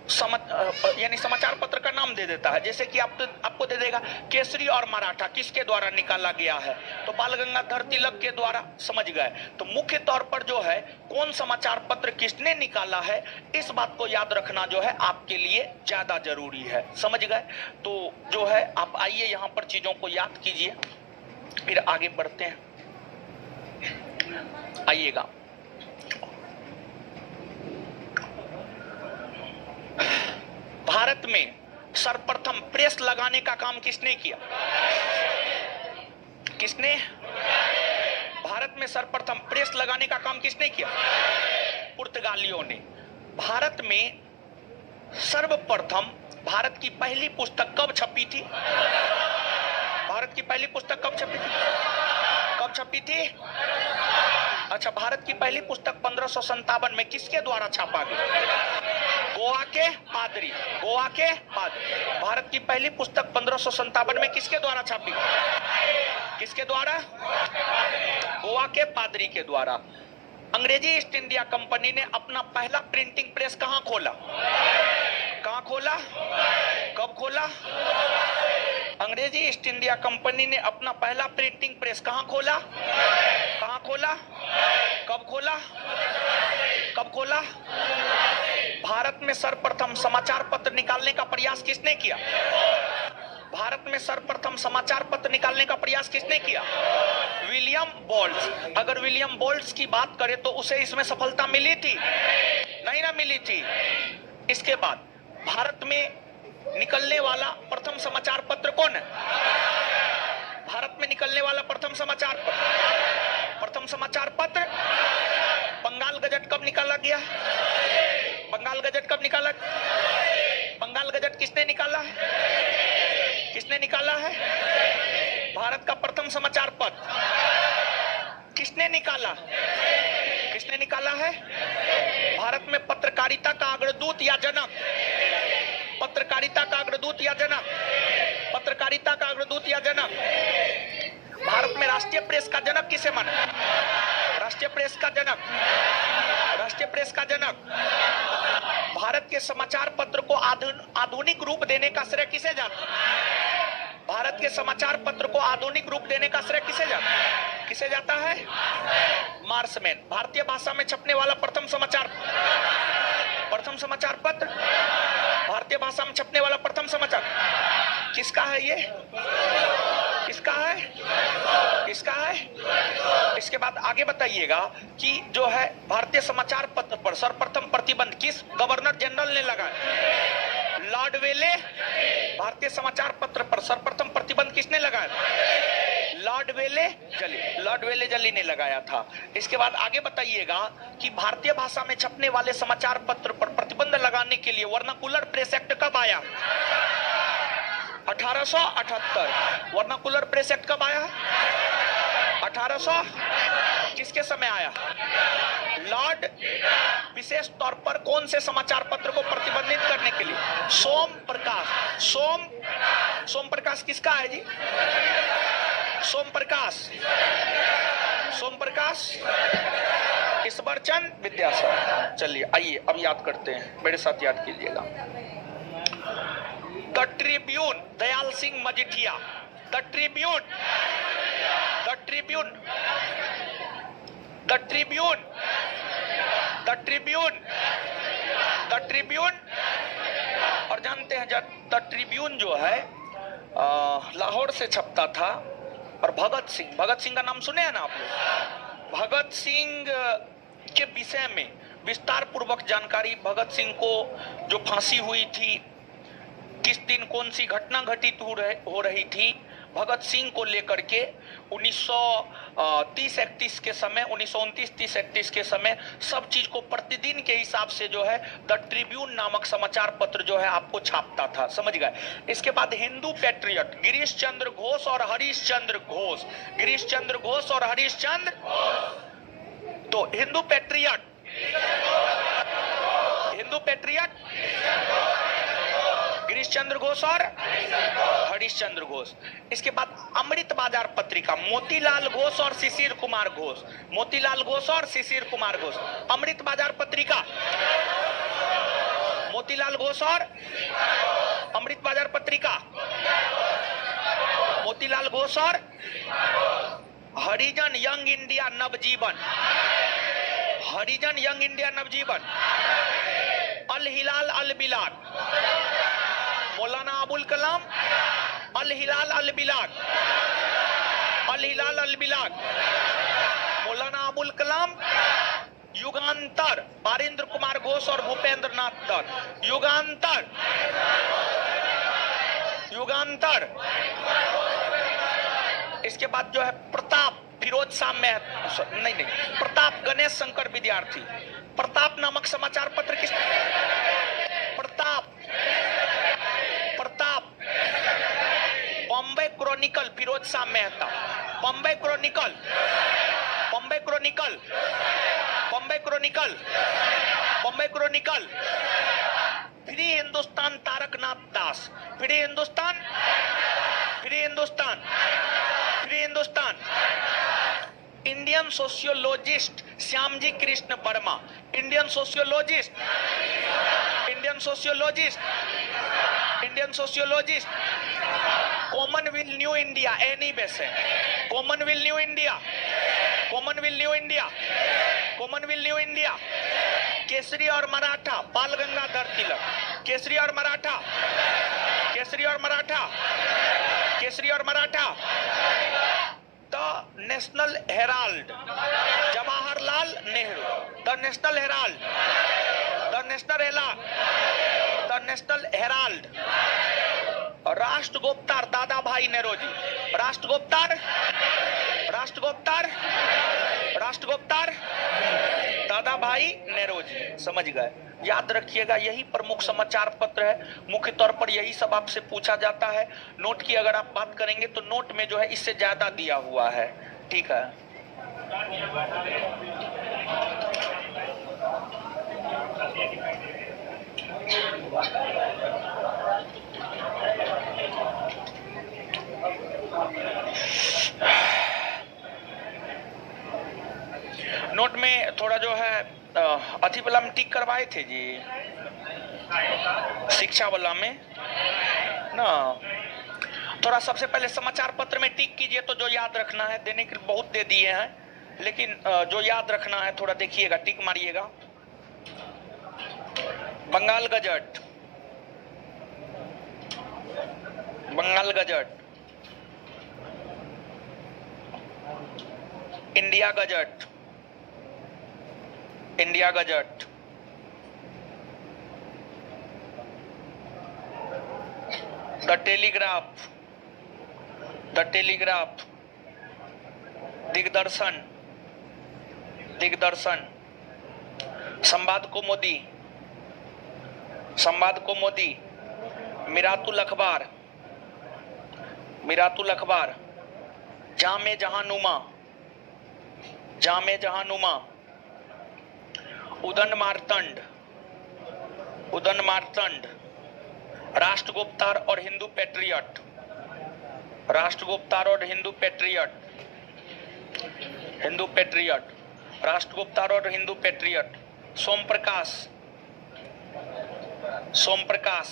यानी समाचार पत्र का नाम दे देता है। जैसे कि आपको दे देगा केसरी और मराठा किसके द्वारा निकाला गया है, तो बाल गंगाधर तिलक के द्वारा, समझ गए। तो मुख्य तौर पर जो है कौन समाचार पत्र किसने निकाला है, इस बात को याद रखना जो है आपके लिए ज्यादा जरूरी है, समझ गए। तो जो है आप आइए यहाँ पर चीजों को याद कीजिए, फिर आगे बढ़ते हैं। आइएगा, भारत में सर्वप्रथम प्रेस लगाने का काम किसने किया? किसने? भारत में सर्वप्रथम प्रेस लगाने का काम किसने किया? पुर्तगालियों ने। भारत में सर्वप्रथम भारत की पहली पुस्तक कब छपी थी? भारत की पहली पुस्तक कब छपी थी? कब छपी थी? अच्छा, भारत की पहली पुस्तक 1557 में किसके द्वारा छापा गया? गोवा के पादरी, गोवा के पादरी। भारत की पहली पुस्तक 1557 में किसके द्वारा छापी? किसके द्वारा? गोवा के पादरी के द्वारा। अंग्रेजी ईस्ट इंडिया कंपनी ने अपना पहला प्रिंटिंग प्रेस कहां खोला? कहां खोला? कब खोला? अंग्रेजी ईस्ट इंडिया कंपनी ने अपना पहला प्रिंटिंग प्रेस कहां खोला? कहां खोला? कब खोला? कब खोला? भारत में सर्वप्रथम समाचार पत्र निकालने का प्रयास किसने किया? भारत में सर्वप्रथम समाचार पत्र निकालने का प्रयास किसने किया? William Bolts. अगर विलियम बोल्ट्स की बात करें तो उसे इसमें सफलता मिली थी? नहीं ना मिली थी। इसके बाद भारत में निकलने वाला प्रथम समाचार पत्र कौन है? भारत में निकलने वाला प्रथम समाचार पत्र, प्रथम समाचार पत्र बंगाल गजट कब निकाला गया? बंगाल गजट कब निकाला? बंगाल गजट किसने निकाला है? किसने निकाला है? भारत का प्रथम समाचार पत्र किसने निकाला? किसने निकाला है? भारत में पत्रकारिता का अग्रदूत या जनक, पत्रकारिता का अग्रदूत या जनक, पत्रकारिता का अग्रदूत या जनक। भारत में राष्ट्रीय प्रेस का जनक किसे माना? राष्ट्रीय प्रेस का जनक, राष्ट्रीय प्रेस का जनक। भारत के समाचार पत्र को आधुनिक रूप देने का श्रेय किसे जाता है? भारत के समाचार पत्र को आधुनिक रूप देने का श्रेय किसे जाता है? किसे जाता है? मार्समैन। भारतीय भाषा में छपने वाला प्रथम समाचार पत्र, भारतीय भाषा में छपने वाला प्रथम समाचार किसका है? ये किसका है? किसका है? इसके बाद आगे बताइएगा कि जो है भारतीय समाचार पत्र पर सर्वप्रथम प्रतिबंध किस गवर्नर जनरल ने लगाया? लॉर्ड वेले। भारतीय समाचार पत्र पर सर्वप्रथम प्रतिबंध किसने लगाया? लॉर्ड वेले जली, लॉर्ड वेले जली ने लगाया था। इसके बाद आगे बताइएगा कि भारतीय भाषा में छपने वाले समाचार पत्र पर प्रतिबंध लगाने के लिए वर्नाकुलर प्रेस एक्ट कब आया? 1878। वर्नाकुलर प्रेस एक्ट कब आया? 1800। किसके समय आया? लॉर्ड। विशेष तौर पर कौन से समाचार पत्र को प्रतिबंधित करने के लिए? सोम प्रकाश। सोम प्रकाश किसका है जी? सोम प्रकाश ईश्वरचंद विद्यासागर। चलिए आइए अब याद करते हैं, मेरे साथ याद कीजिएगा। The Tribune, Dayal Singh Majithia. The Tribune, the Tribune, the Tribune, the Tribune, the Tribune. और जानते हैं जब द ट्रिब्यून जो है लाहौर से छपता था, और भगत सिंह का नाम सुने हैं ना आप लोग? भगत सिंह के विषय में विस्तार पूर्वक जानकारी, भगत सिंह को जो फांसी हुई थी, किस दिन कौन सी घटना घटित हो रही थी, भगत सिंह को लेकर के 1930-31 के समय, 1929-30-31 के समय सब चीज को प्रतिदिन के हिसाब से जो है द ट्रिब्यून नामक समाचार पत्र जो है आपको छापता था। समझ गए? इसके बाद हिंदू पैट्रियट, गिरीश चंद्र घोष और हरीश चंद्र घोष। गिरीश चंद्र घोष और हरीश चंद्र। तो हिंदू पैट्रियट, हिंदू पैट्रियट गिरीश चंद्र घोष और हरीश चंद्र घोष। इसके बाद अमृत बाजार पत्रिका, मोतीलाल घोष और शिशिर कुमार घोष। मोतीलाल घोष और शिशिर कुमार घोष। अमृत बाजार पत्रिका, मोतीलाल घोष और अमृत बाजार पत्रिका, मोतीलाल घोष और हरिजन यंग इंडिया नवजीवन। हरिजन यंग इंडिया नवजीवन। अल हिलाल अल बिलाग, मौलाना अबुल कलाम। अल हिलाल अल बिलाग, अल हिलाल अल बिलाग, मौलाना अबुल कलाम। युगांतर, बारिंद्र कुमार घोष और भूपेंद्र नाथ दत्त। युगांतर, युगांतर। इसके बाद जो है प्रताप, फिरोज शाह मेहता, नहीं, प्रताप गणेश शंकर विद्यार्थी। प्रताप नामक समाचार पत्र किस? Pratap, Pratap. Bombay Chronicle, Firoz Shah Mehta. Bombay Chronicle, Bombay Chronicle, Bombay Chronicle, Bombay Chronicle. Free Hindustan, Taraknath Das. Free Hindustan, Free Hindustan, Free Hindustan. Indian Sociologist Shyamji Krishna Varma. Indian Sociologist, Indian Sociologist, Indian Sociologist. Commonwealth New India, Annie Besant. Commonwealth New India, Commonwealth New India, Commonwealth New India. Kesari और मराठा, बाल गंगाधर तिलक। केसरी और मराठा, केसरी और मराठा, केसरी और Maratha. The National Herald, Jawaharlal Nehru. The National Herald, the National Herald, the National Herald. Rast Goftar, Dadabhai नेरोजी। राष्ट्रगोप्तार, राष्ट्रगोप्तार, राष्ट्रगोप्तार, Dadabhai नेरोजी, समझ गए। याद रखिएगा, यही प्रमुख समाचार पत्र है, मुख्य तौर पर यही सब आपसे पूछा जाता है। नोट की अगर आप बात करेंगे तो नोट में जो है इससे ज्यादा दिया हुआ है, ठीक है। नोट में थोड़ा जो है अति वाला में टिक करवाए थे जी, शिक्षा वाला में ना। थोड़ा सबसे पहले समाचार पत्र में टिक कीजिए, तो जो याद रखना है, देने के बहुत दे दिए हैं, लेकिन जो याद रखना है थोड़ा देखिएगा, टिक मारिएगा। Bengal Gazette, Bengal Gazette, India Gazette, India Gazette, the Telegraph, the Telegraph, Digdarshan, Digdarshan, संवाद को मोदी, संवाद को मोदी, मिरातुल अखबार, मिरातुल अखबार, जामे जहानुमा, जामे जहानुमा, उदन मार्तंड, उदन मार्तंड, राष्ट्रगुप्तार और हिंदू पैट्रियट, राष्ट्रगुप्तार और हिंदू पैट्रियट, हिंदू पैट्रियट, राष्ट्रगुप्तार और हिंदू पैट्रियट, सोम प्रकाश, सोम प्रकाश,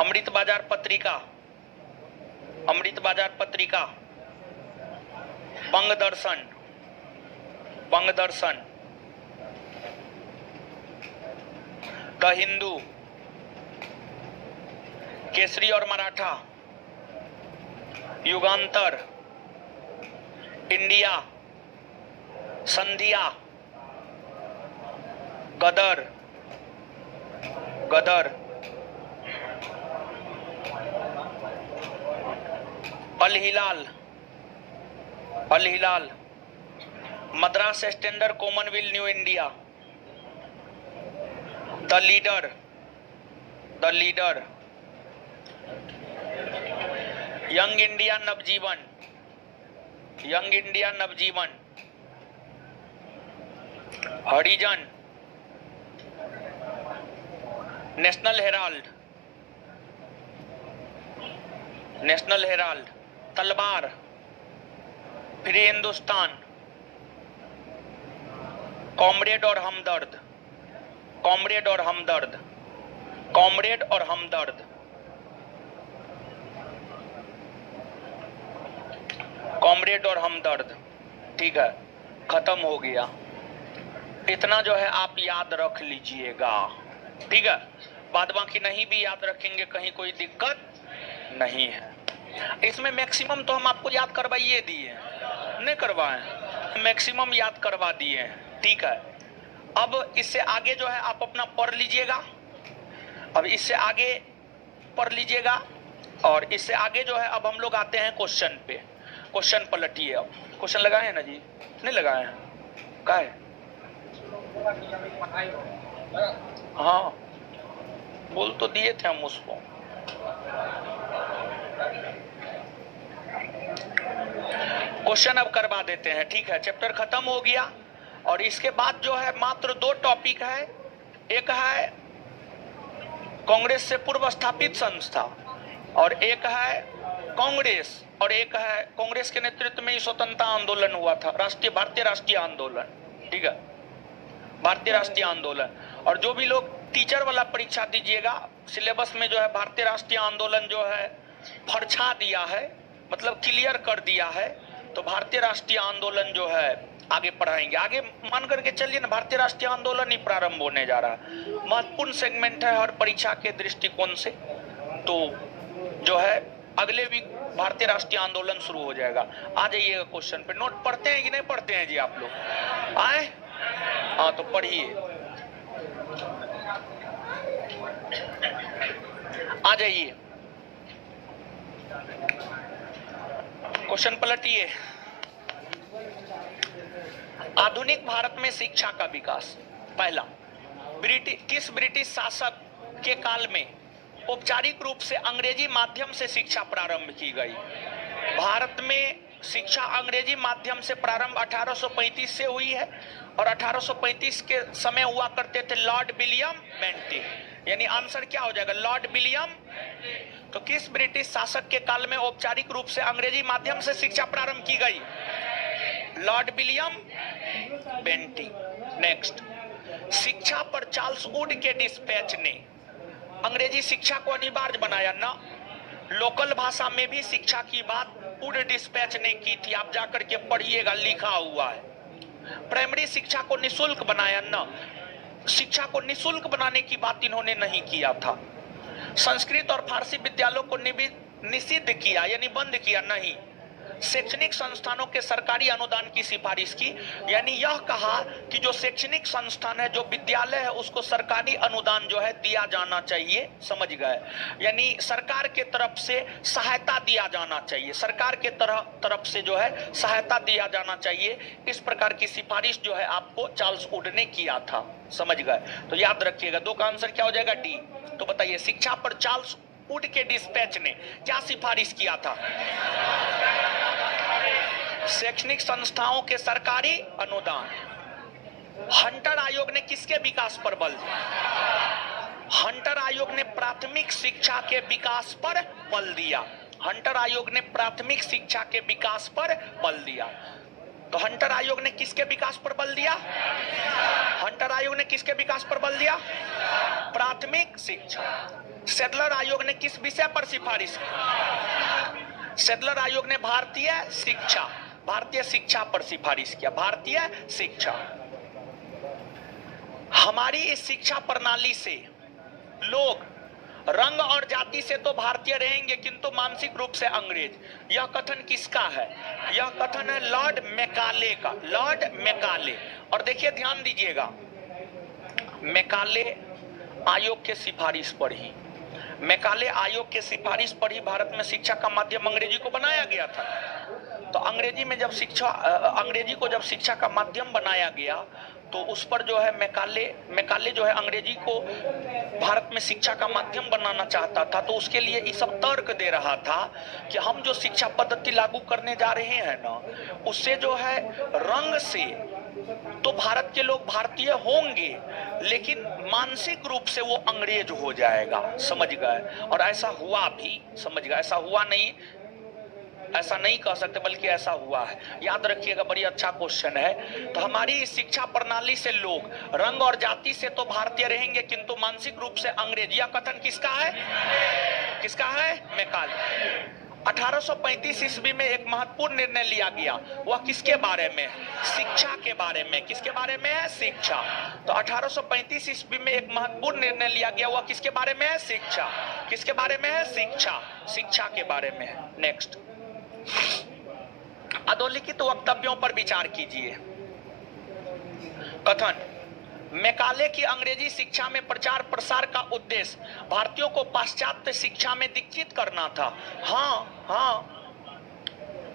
अमृत बाजार पत्रिका, अमृत बाजार पत्रिका, बंग दर्शन, बंग दर्शन, द हिंदू, केसरी और Maratha, Yugantar, India, Sandhya, Ghadar, Ghadar, Al Hilal, Al Hilal, Madras Standard Commonwealth New India, the Leader, the Leader, Young India Navajivan, Young India Navajivan, Harijan, National Herald, National Herald, Talwar, Free Hindustan, Comrade और हमदर्द, कॉमरेड और हमदर्द, कॉमरेड और हमदर्द, कॉमरेड और हमदर्द, ठीक है, खत्म हो गया। इतना जो है आप याद रख लीजिएगा, ठीक है। बाद बाकी नहीं भी याद रखेंगे कहीं कोई दिक्कत नहीं है। इसमें मैक्सिमम तो हम आपको याद करवाइए दिए, नहीं करवाएं, मैक्सिमम याद करवा दिए, ठीक है। अब इससे आगे जो है आप अपना पढ़ लीजिएगा, अब इससे आगे पढ़ लीजिएगा, और इससे आगे जो है अब हम लोग आते हैं क्वेश्चन पे। क्वेश्चन पलटिए, अब क्वेश्चन लगाए हैं ना जी, नहीं लगाए हैं, क्या है? हाँ, बोल तो दिए थे हम उसको। क्वेश्चन अब करवा देते हैं, ठीक है। चैप्टर खत्म हो गया, और इसके बाद जो है मात्र 2 टॉपिक है। एक है कांग्रेस से पूर्व स्थापित संस्था, और एक है कांग्रेस, और एक है कांग्रेस के नेतृत्व में स्वतंत्रता आंदोलन हुआ था, राष्ट्रीय भारतीय राष्ट्रीय आंदोलन, ठीक है, भारतीय राष्ट्रीय आंदोलन। और जो भी लोग टीचर वाला परीक्षा दीजिएगा, सिलेबस में जो है भारतीय राष्ट्रीय आंदोलन जो है फरछा दिया है, मतलब क्लियर कर दिया है, तो भारतीय राष्ट्रीय आंदोलन जो है आगे पढ़ाएंगे। आगे मान करके चलिए ना, भारतीय राष्ट्रीय आंदोलन ही प्रारंभ होने जा रहा है, महत्वपूर्ण सेगमेंट है हर परीक्षा के दृष्टिकोण से। तो जो है अगले वीक भारतीय राष्ट्रीय आंदोलन शुरू हो जाएगा। आ जाइएगा क्वेश्चन पे। नोट पढ़ते हैं कि नहीं पढ़ते हैं जी आप लोग? आए? हाँ, तो पढ़िए, आ जाइए, क्वेश्चन पलटिए। आधुनिक भारत में शिक्षा का विकास। पहला, किस ब्रिटिश शासक के काल में औपचारिक रूप से अंग्रेजी माध्यम से शिक्षा प्रारंभ की गई? भारत में शिक्षा अंग्रेजी माध्यम से प्रारंभ 1835 से हुई है और 1835 के समय हुआ करते थे लॉर्ड विलियम बेंटिक। यानी आंसर क्या हो जाएगा? Lord William. तो किस ब्रिटिश शासक के काल में औपचारिक रूप से अंग्रेजी माध्यम से शिक्षा प्रारंभ की गई? Lord William Bentinck. नेक्स्ट, शिक्षा पर चार्ल्स वुड के डिस्पैच ने अंग्रेजी शिक्षा को अनिवार्य बनाया ना? लोकल भाषा में भी शिक्षा की बात वुड डिस्पैच ने की थी, आप जाकर के पढ़िएगा, लिखा हुआ है। प्राइमरी शिक्षा को निशुल्क बनाया ना? शिक्षा को निशुल्क बनाने की बात इन्होंने नहीं किया था। संस्कृत और फारसी विद्यालयों को निषिद्ध किया यानी बंद किया नहीं। शैक्षणिक संस्थानों के सरकारी अनुदान की सिफारिश की, यानी यह कहा कि जो शैक्षणिक संस्थान है, जो विद्यालय है, उसको सरकारी अनुदान जो है दिया जाना चाहिए। समझ गए? यानी सरकार के तरफ से सहायता दिया जाना चाहिए, सरकार के तरफ से जो है सहायता दिया जाना चाहिए। इस प्रकार की सिफारिश जो है आपको चार्ल्स वुड ने किया था। समझ गए? तो याद रखिएगा, 2 का आंसर क्या हो जाएगा? डी। तो बताइए, शिक्षा पर चार्ल्स वुड के डिस्पैच ने क्या सिफारिश किया था? शैक्षणिक संस्थाओं के सरकारी अनुदान। हंटर आयोग ने किसके विकास पर बल दिया? हंटर आयोग ने प्राथमिक शिक्षा के विकास पर बल दिया। हंटर आयोग ने प्राथमिक शिक्षा के विकास पर बल दिया। तो हंटर आयोग ने किसके विकास पर बल दिया? हंटर आयोग ने किसके विकास पर बल दिया? प्राथमिक शिक्षा। सेडलर आयोग ने किस विषय पर सिफारिश की? सेडलर आयोग ने भारतीय शिक्षा पर सिफारिश किया। भारतीय शिक्षा। हमारी इस शिक्षा प्रणाली से लोग रंग और जाति से तो भारतीय रहेंगे किंतु मानसिक रूप से अंग्रेज। यह कथन किसका है? यह कथन है लॉर्ड मैकाले का। Lord Macaulay. और देखिए, ध्यान दीजिएगा, मैकाले आयोग के सिफारिश पर ही, मैकाले आयोग के सिफारिश पर ही भारत में शिक्षा का माध्यम अंग्रेजी को बनाया गया था। तो अंग्रेजी को जब शिक्षा का माध्यम बनाया गया तो उस पर जो है मैकाले जो है अंग्रेजी को भारत में शिक्षा का माध्यम बनाना चाहता था। तो उसके लिए ये सब तर्क दे रहा था कि हम जो शिक्षा पद्धति लागू करने जा रहे हैं ना, उससे जो है रंग से तो भारत के लोग भारतीय होंगे लेकिन मानसिक रूप से वो अंग्रेज हो जाएगा। समझ गए? और ऐसा हुआ भी। समझ गए? ऐसा हुआ नहीं, ऐसा नहीं कह सकते, बल्कि ऐसा हुआ है। याद रखिएगा, बड़ी अच्छा क्वेश्चन है। तो हमारी शिक्षा प्रणाली से लोग रंग और जाति से तो भारतीय रहेंगे किंतु मानसिक रूप से अंग्रेज। यह कथन किसका है? किसका है? मैकाले। 1835 ईस्वी में एक महत्वपूर्ण निर्णय लिया गया। वह किसके बारे में? शिक्षा के बारे में। किसके बारे में है? शिक्षा। तो 1835 ईस्वी में एक महत्वपूर्ण निर्णय लिया गया। वह किसके बारे में है? शिक्षा। किसके बारे में है? शिक्षा। शिक्षा के बारे में है। नेक्स्ट, अधोलिखित वक्तव्यों पर विचार कीजिए। कथन, मैकाले की अंग्रेजी शिक्षा में प्रचार प्रसार का उद्देश्य भारतीयों को पाश्चात्य शिक्षा में दीक्षित करना था। हाँ,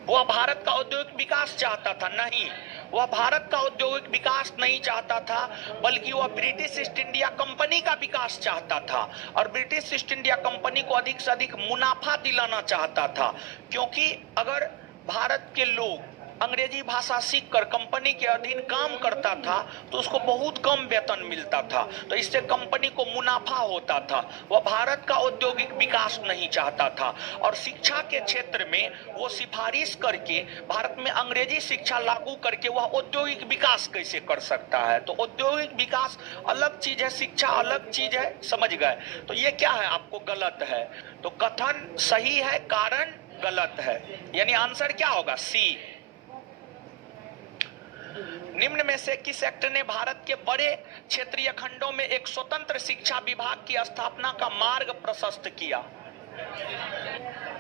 वह भारत का औद्योगिक विकास चाहता था? नहीं, वह भारत का औद्योगिक विकास नहीं चाहता था, बल्कि वह ब्रिटिश ईस्ट इंडिया कंपनी का विकास चाहता था। और ब्रिटिश ईस्ट इंडिया कंपनी को अधिक से अधिक मुनाफा दिलाना चाहता था, क्योंकि अगर भारत के लोग अंग्रेजी भाषा सीखकर कंपनी के अधीन काम करता था तो उसको बहुत कम वेतन मिलता था, तो इससे कंपनी को मुनाफा होता था। वह भारत का औद्योगिक विकास नहीं चाहता था और शिक्षा के क्षेत्र में वो सिफारिश करके भारत में अंग्रेजी शिक्षा लागू करके वह औद्योगिक विकास कैसे कर सकता है? तो औद्योगिक विकास अलग चीज है, शिक्षा अलग चीज है। समझ गए? तो ये क्या है? आपको गलत है। तो कथन सही है, कारण गलत है, यानी आंसर क्या होगा? सी। निम्न में से किस एक्ट ने भारत के बड़े क्षेत्रीय खंडों में एक स्वतंत्र शिक्षा विभाग की स्थापना का मार्ग प्रशस्त किया?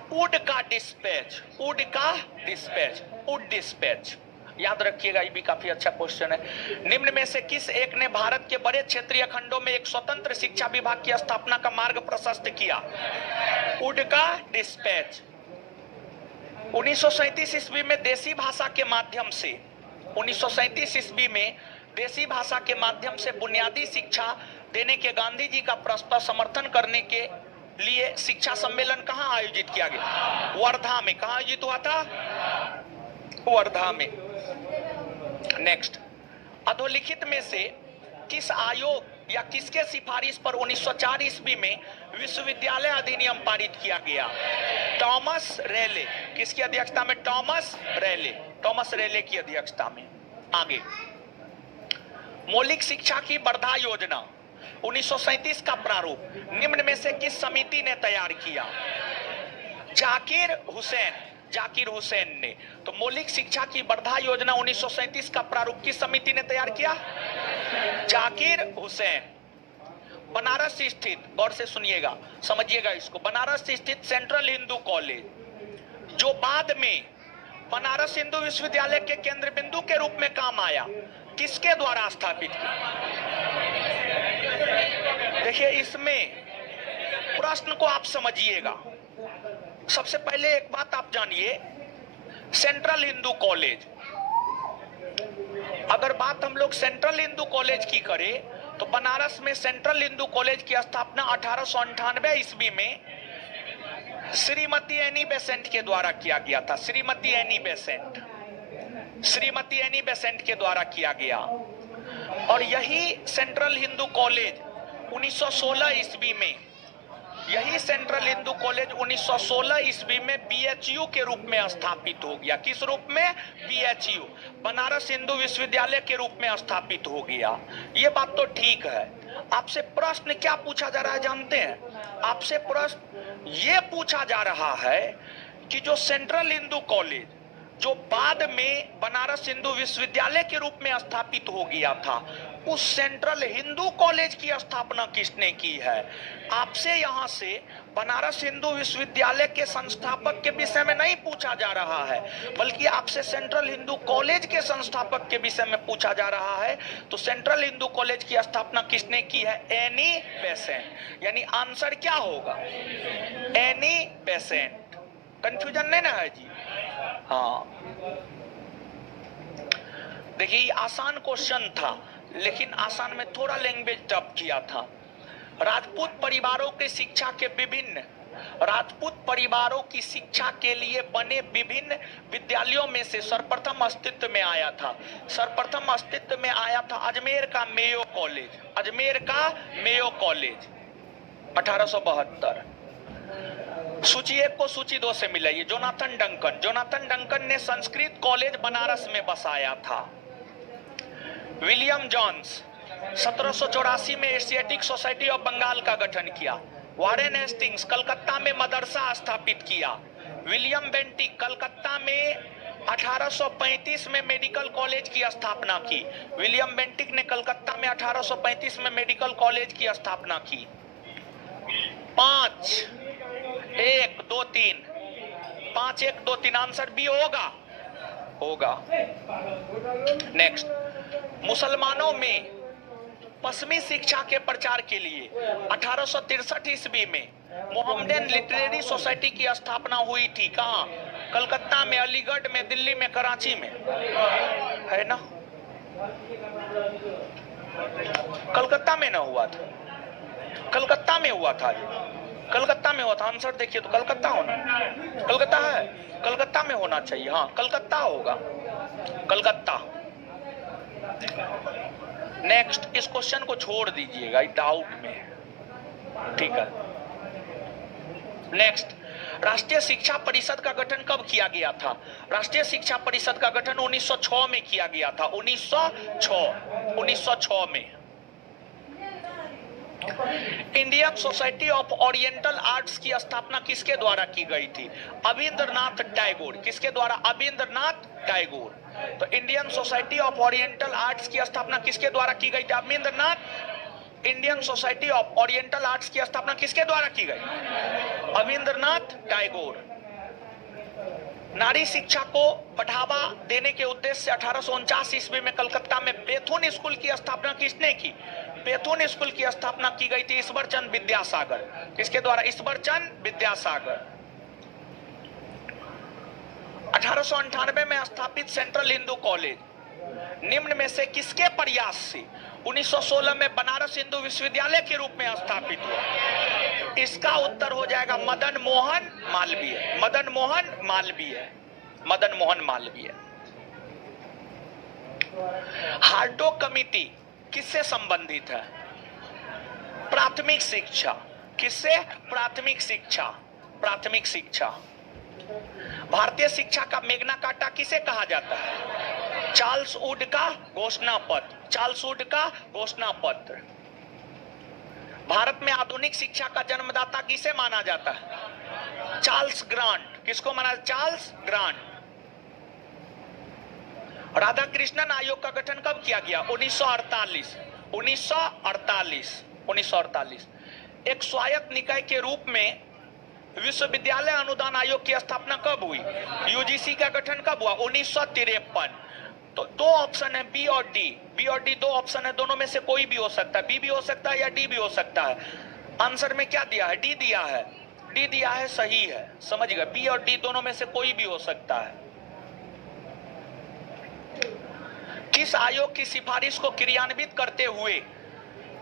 वुड का डिस्पैच। वुड का डिस्पैच। Wood dispatch. याद रखिएगा, ये भी काफी अच्छा क्वेश्चन है। निम्न में से किस एक ने भारत के बड़े क्षेत्रीय खंडों में एक स्वतंत्र शिक्षा विभाग की स्थापना का मार्ग प्रशस्त किया? वुड का डिस्पैच। 1937 ईस्वी में देसी भाषा के माध्यम से 1937 ईस्वी में देसी भाषा के माध्यम से बुनियादी शिक्षा देने के गांधी जी का प्रस्ताव समर्थन करने के लिए शिक्षा सम्मेलन कहां आयोजित किया गया? वर्धा में। कहां आयोजित हुआ था? वर्धा में। नेक्स्ट, अधोलिखित में से किस आयोग या किसके सिफारिश पर 1904 ईस्वी में विश्वविद्यालय अधिनियम पारित किया गया? थॉमस रेले। किसकी अध्यक्षता में? थॉमस रेले। थॉमस रेले की अध्यक्षता में। आगे, मौलिक शिक्षा की वर्धा योजना 1937 का प्रारूप निम्न में से किस समिति ने तैयार किया? जाकिर हुसैन ने। तो मौलिक शिक्षा की वर्धा योजना 1937 का प्रारूप किस समिति ने तैयार किया? जाकिर हुसैन। बनारस स्थित, गौर से सुनिएगा, समझिएगा इसको, बनारस स्थित सेंट्रल हिंदू कॉलेज, जो बाद में बनारस हिंदू विश्वविद्यालय के केंद्र बिंदु के रूप में काम आया, किसके द्वारा स्थापित किया? देखिए, इसमें प्रश्न को आप समझिएगा। सबसे पहले एक बात आप जानिए, सेंट्रल हिंदू कॉलेज, अगर बात हम लोग सेंट्रल हिंदू कॉलेज की करें तो बनारस में सेंट्रल हिंदू कॉलेज की स्थापना 1898 ईस्वी में श्रीमती एनी बेसेंट के द्वारा किया गया था। श्रीमती एनी बेसेंट के द्वारा किया गया। और यही सेंट्रल हिंदू कॉलेज 1916 ईस्वी में, यही सेंट्रल हिंदू कॉलेज 1916 ईस्वी में बीएचयू के रूप में स्थापित हो गया। किस रूप में? बीएचयू, बनारस हिंदू विश्वविद्यालय के रूप में स्थापित हो गया। ये बात तो ठीक है। आपसे प्रश्न क्या पूछा जा रहा है जानते हैं? आपसे प्रश्न ये पूछा जा रहा है कि जो सेंट्रल हिंदू कॉलेज जो बाद में बनारस हिंदू विश्वविद्यालय के रूप में स्थापित हो गया था, उस सेंट्रल हिंदू कॉलेज की स्थापना किसने की है? आपसे यहां से बनारस हिंदू विश्वविद्यालय के संस्थापक के विषय में नहीं पूछा जा रहा है, बल्कि आपसे सेंट्रल हिंदू कॉलेज के संस्थापक के विषय में पूछा जा रहा है। तो सेंट्रल हिंदू कॉलेज की स्थापना किसने की है? Annie Besant. यानी आंसर क्या होगा? Annie Besant. कंफ्यूजन नहीं ना है जी? हाँ, देखिए आसान क्वेश्चन था, लेकिन आसान में थोड़ा लैंग्वेज टफ किया था। राजपूत परिवारों की शिक्षा के विभिन्न, राजपूत परिवारों की शिक्षा के लिए बने विभिन्न विद्यालयों में से सर्वप्रथम अस्तित्व में आया था। सर्वप्रथम अस्तित्व में आया था अजमेर का मेयो कॉलेज। अजमेर का मेयो कॉलेज 1872। सूची 1 को सूची 2 से मिलाइए। जोनाथन डंकन ने संस्कृत कॉलेज बनारस में बसाया था। विलियम जॉन्स 1784 में एशियाटिक सोसाइटी ऑफ बंगाल का गठन किया। वारेन हेस्टिंग्स कलकत्ता में मदरसा स्थापित किया। विलियम बेंटिक कलकत्ता में 1835 में मेडिकल कॉलेज की स्थापना की। विलियम बेंटिक ने कलकत्ता में 1835 में मेडिकल कॉलेज की स्थापना की। 5 1 2 3 5 1 2 3 आंसर बी होगा। नेक्स्ट, मुसलमानों में पश्चिमी शिक्षा के प्रचार के लिए 1863 ईस्वी में मोहम्मदन लिटरेरी सोसाइटी की स्थापना हुई थी। कहां? कलकत्ता में, अलीगढ़ में, दिल्ली में, कराची में, है ना? कलकत्ता में ना हुआ था? कलकत्ता में हुआ था। कलकत्ता में हुआ था। आंसर देखिए तो कलकत्ता होना, कलकत्ता है, कलकत्ता में होना चाहिए। हाँ, कलकत्ता होगा, कलकत्ता। नेक्स्ट, इस क्वेश्चन को छोड़ दीजिएगा, डाउट में, ठीक है। नेक्स्ट, राष्ट्रीय शिक्षा परिषद का गठन कब किया गया था? राष्ट्रीय शिक्षा परिषद का गठन 1906 में किया गया था। 1906 में। Indian Society of Oriental Arts की स्थापना किसके द्वारा की गई थी? अविंद्रनाथ टैगोर। किसके द्वारा? अविंद्रनाथ टैगोर। तो Indian Society of Oriental Arts की स्थापना किसके द्वारा की गई थी? Abanindranath. Indian Society of Oriental Arts की स्थापना किसके द्वारा की गई? अविंद्रनाथ टैगोर। नारी शिक्षा को बढ़ावा देने के उद्देश्य से 1849 ईस्वी में कलकत्ता में बेथुन स्कूल की स्थापना किसने की? बेथुन स्कूल की स्थापना की गई थी ईश्वरचंद विद्यासागर। किसके द्वारा? ईश्वरचंद विद्यासागर। 1898 में स्थापित सेंट्रल हिंदू कॉलेज निम्न में से किसके प्रयास से 1916 में बनारस हिंदू विश्वविद्यालय के रूप में स्थापित हुआ? इसका उत्तर हो जाएगा मदन मोहन मालवीय। मदन मोहन मालवीय। मदन मोहन मालवीय। हार्टो कमिटी किससे संबंधित है? प्राथमिक शिक्षा। किससे? प्राथमिक शिक्षा। प्राथमिक शिक्षा। भारतीय शिक्षा का मैग्ना कार्टा किसे कहा जाता है? चार्ल्स वुड का घोषणा पत्र। चार्ल्स वुड का घोषणा पत्र। भारत में आधुनिक शिक्षा का जन्मदाता किसे माना जाता है? Charles grant. किसको माना? Charles grant. राधा कृष्णन आयोग का गठन कब किया गया? 1948। 1948। 1948। एक स्वायत्त निकाय के रूप में विश्वविद्यालय अनुदान आयोग की स्थापना कब हुई? यूजीसी का गठन कब हुआ? 1953। तो दो ऑप्शन है, बी और डी। बी और डी दो ऑप्शन है, दोनों में से कोई भी हो सकता है। बी भी हो सकता है या डी भी हो सकता है। आंसर में क्या दिया है? डी दिया है। डी दिया है, सही है। समझिएगा, बी और डी दोनों में से कोई भी हो सकता है। किस आयोग की सिफारिश को क्रियान्वित करते हुए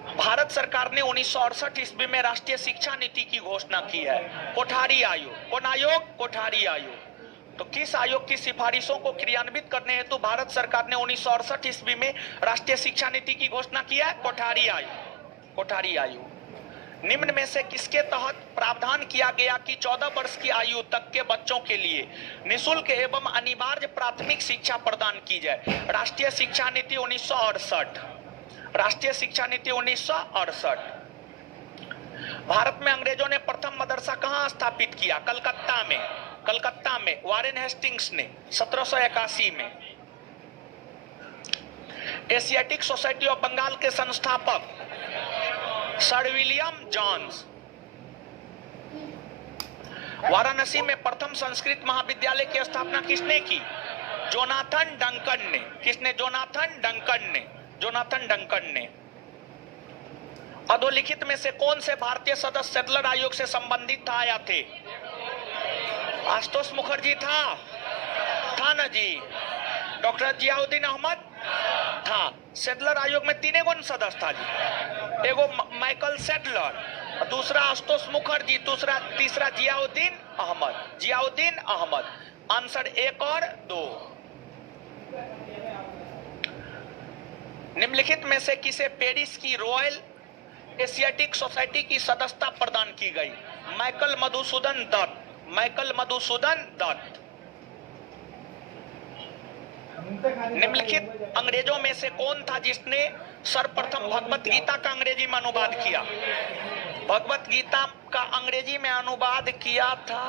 भारत सरकार ने 1968 ईस्वी में राष्ट्रीय शिक्षा नीति की घोषणा की है? कोठारी आयोग। कौन आयोग? कोठारी आयोग। तो किस आयोग की सिफारिशों को क्रियान्वित करने हेतु भारत सरकार ने 1968 ईस्वी में राष्ट्रीय शिक्षा नीति की घोषणा की है? कोठारी आयोग। कोठारी आयोग। निम्न में से किसके तहत प्रावधान किया गया कि 14 वर्ष की आयु तक के बच्चों के लिए निःशुल्क एवं अनिवार्य प्राथमिक शिक्षा प्रदान की जाए? राष्ट्रीय शिक्षा नीति 1968। राष्ट्रीय शिक्षा नीति 1968। भारत में अंग्रेजों ने प्रथम मदरसा कहां स्थापित किया? कलकत्ता में। कलकत्ता में वारेन हेस्टिंग्स ने 1781 में। एशियाटिक सोसाइटी ऑफ बंगाल के संस्थापक सर विलियम जॉन्स। वाराणसी में प्रथम संस्कृत महाविद्यालय की स्थापना किसने की? जोनाथन डंकन ने। किसने? जोनाथन डंकन ने। जोनाथन डंकन ने। अधोलिखित में से कौन से भारतीय सदस्य सेटलर आयोग से संबंधित था या थे? आशुतोष मुखर्जी था ना जी। डॉक्टर जियाउद्दीन अहमद था। सेटलर आयोग में तीन कौन सदस्य था जी? एगो माइकल सेटलर, दूसरा आशुतोष मुखर्जी, तीसरा जियाउद्दीन अहमद। जियाउद्दीन अहमद। आंसर 1 और 2। निम्नलिखित में से किसे पेरिस की रॉयल एशियाटिक सोसाइटी की सदस्यता प्रदान की गई? माइकल मधुसूदन दत्त। माइकल मधुसूदन दत्त। निम्नलिखित अंग्रेजों में से कौन था जिसने सर्वप्रथम भगवत गीता का अंग्रेजी में अनुवाद किया? भगवत गीता का अंग्रेजी में अनुवाद किया था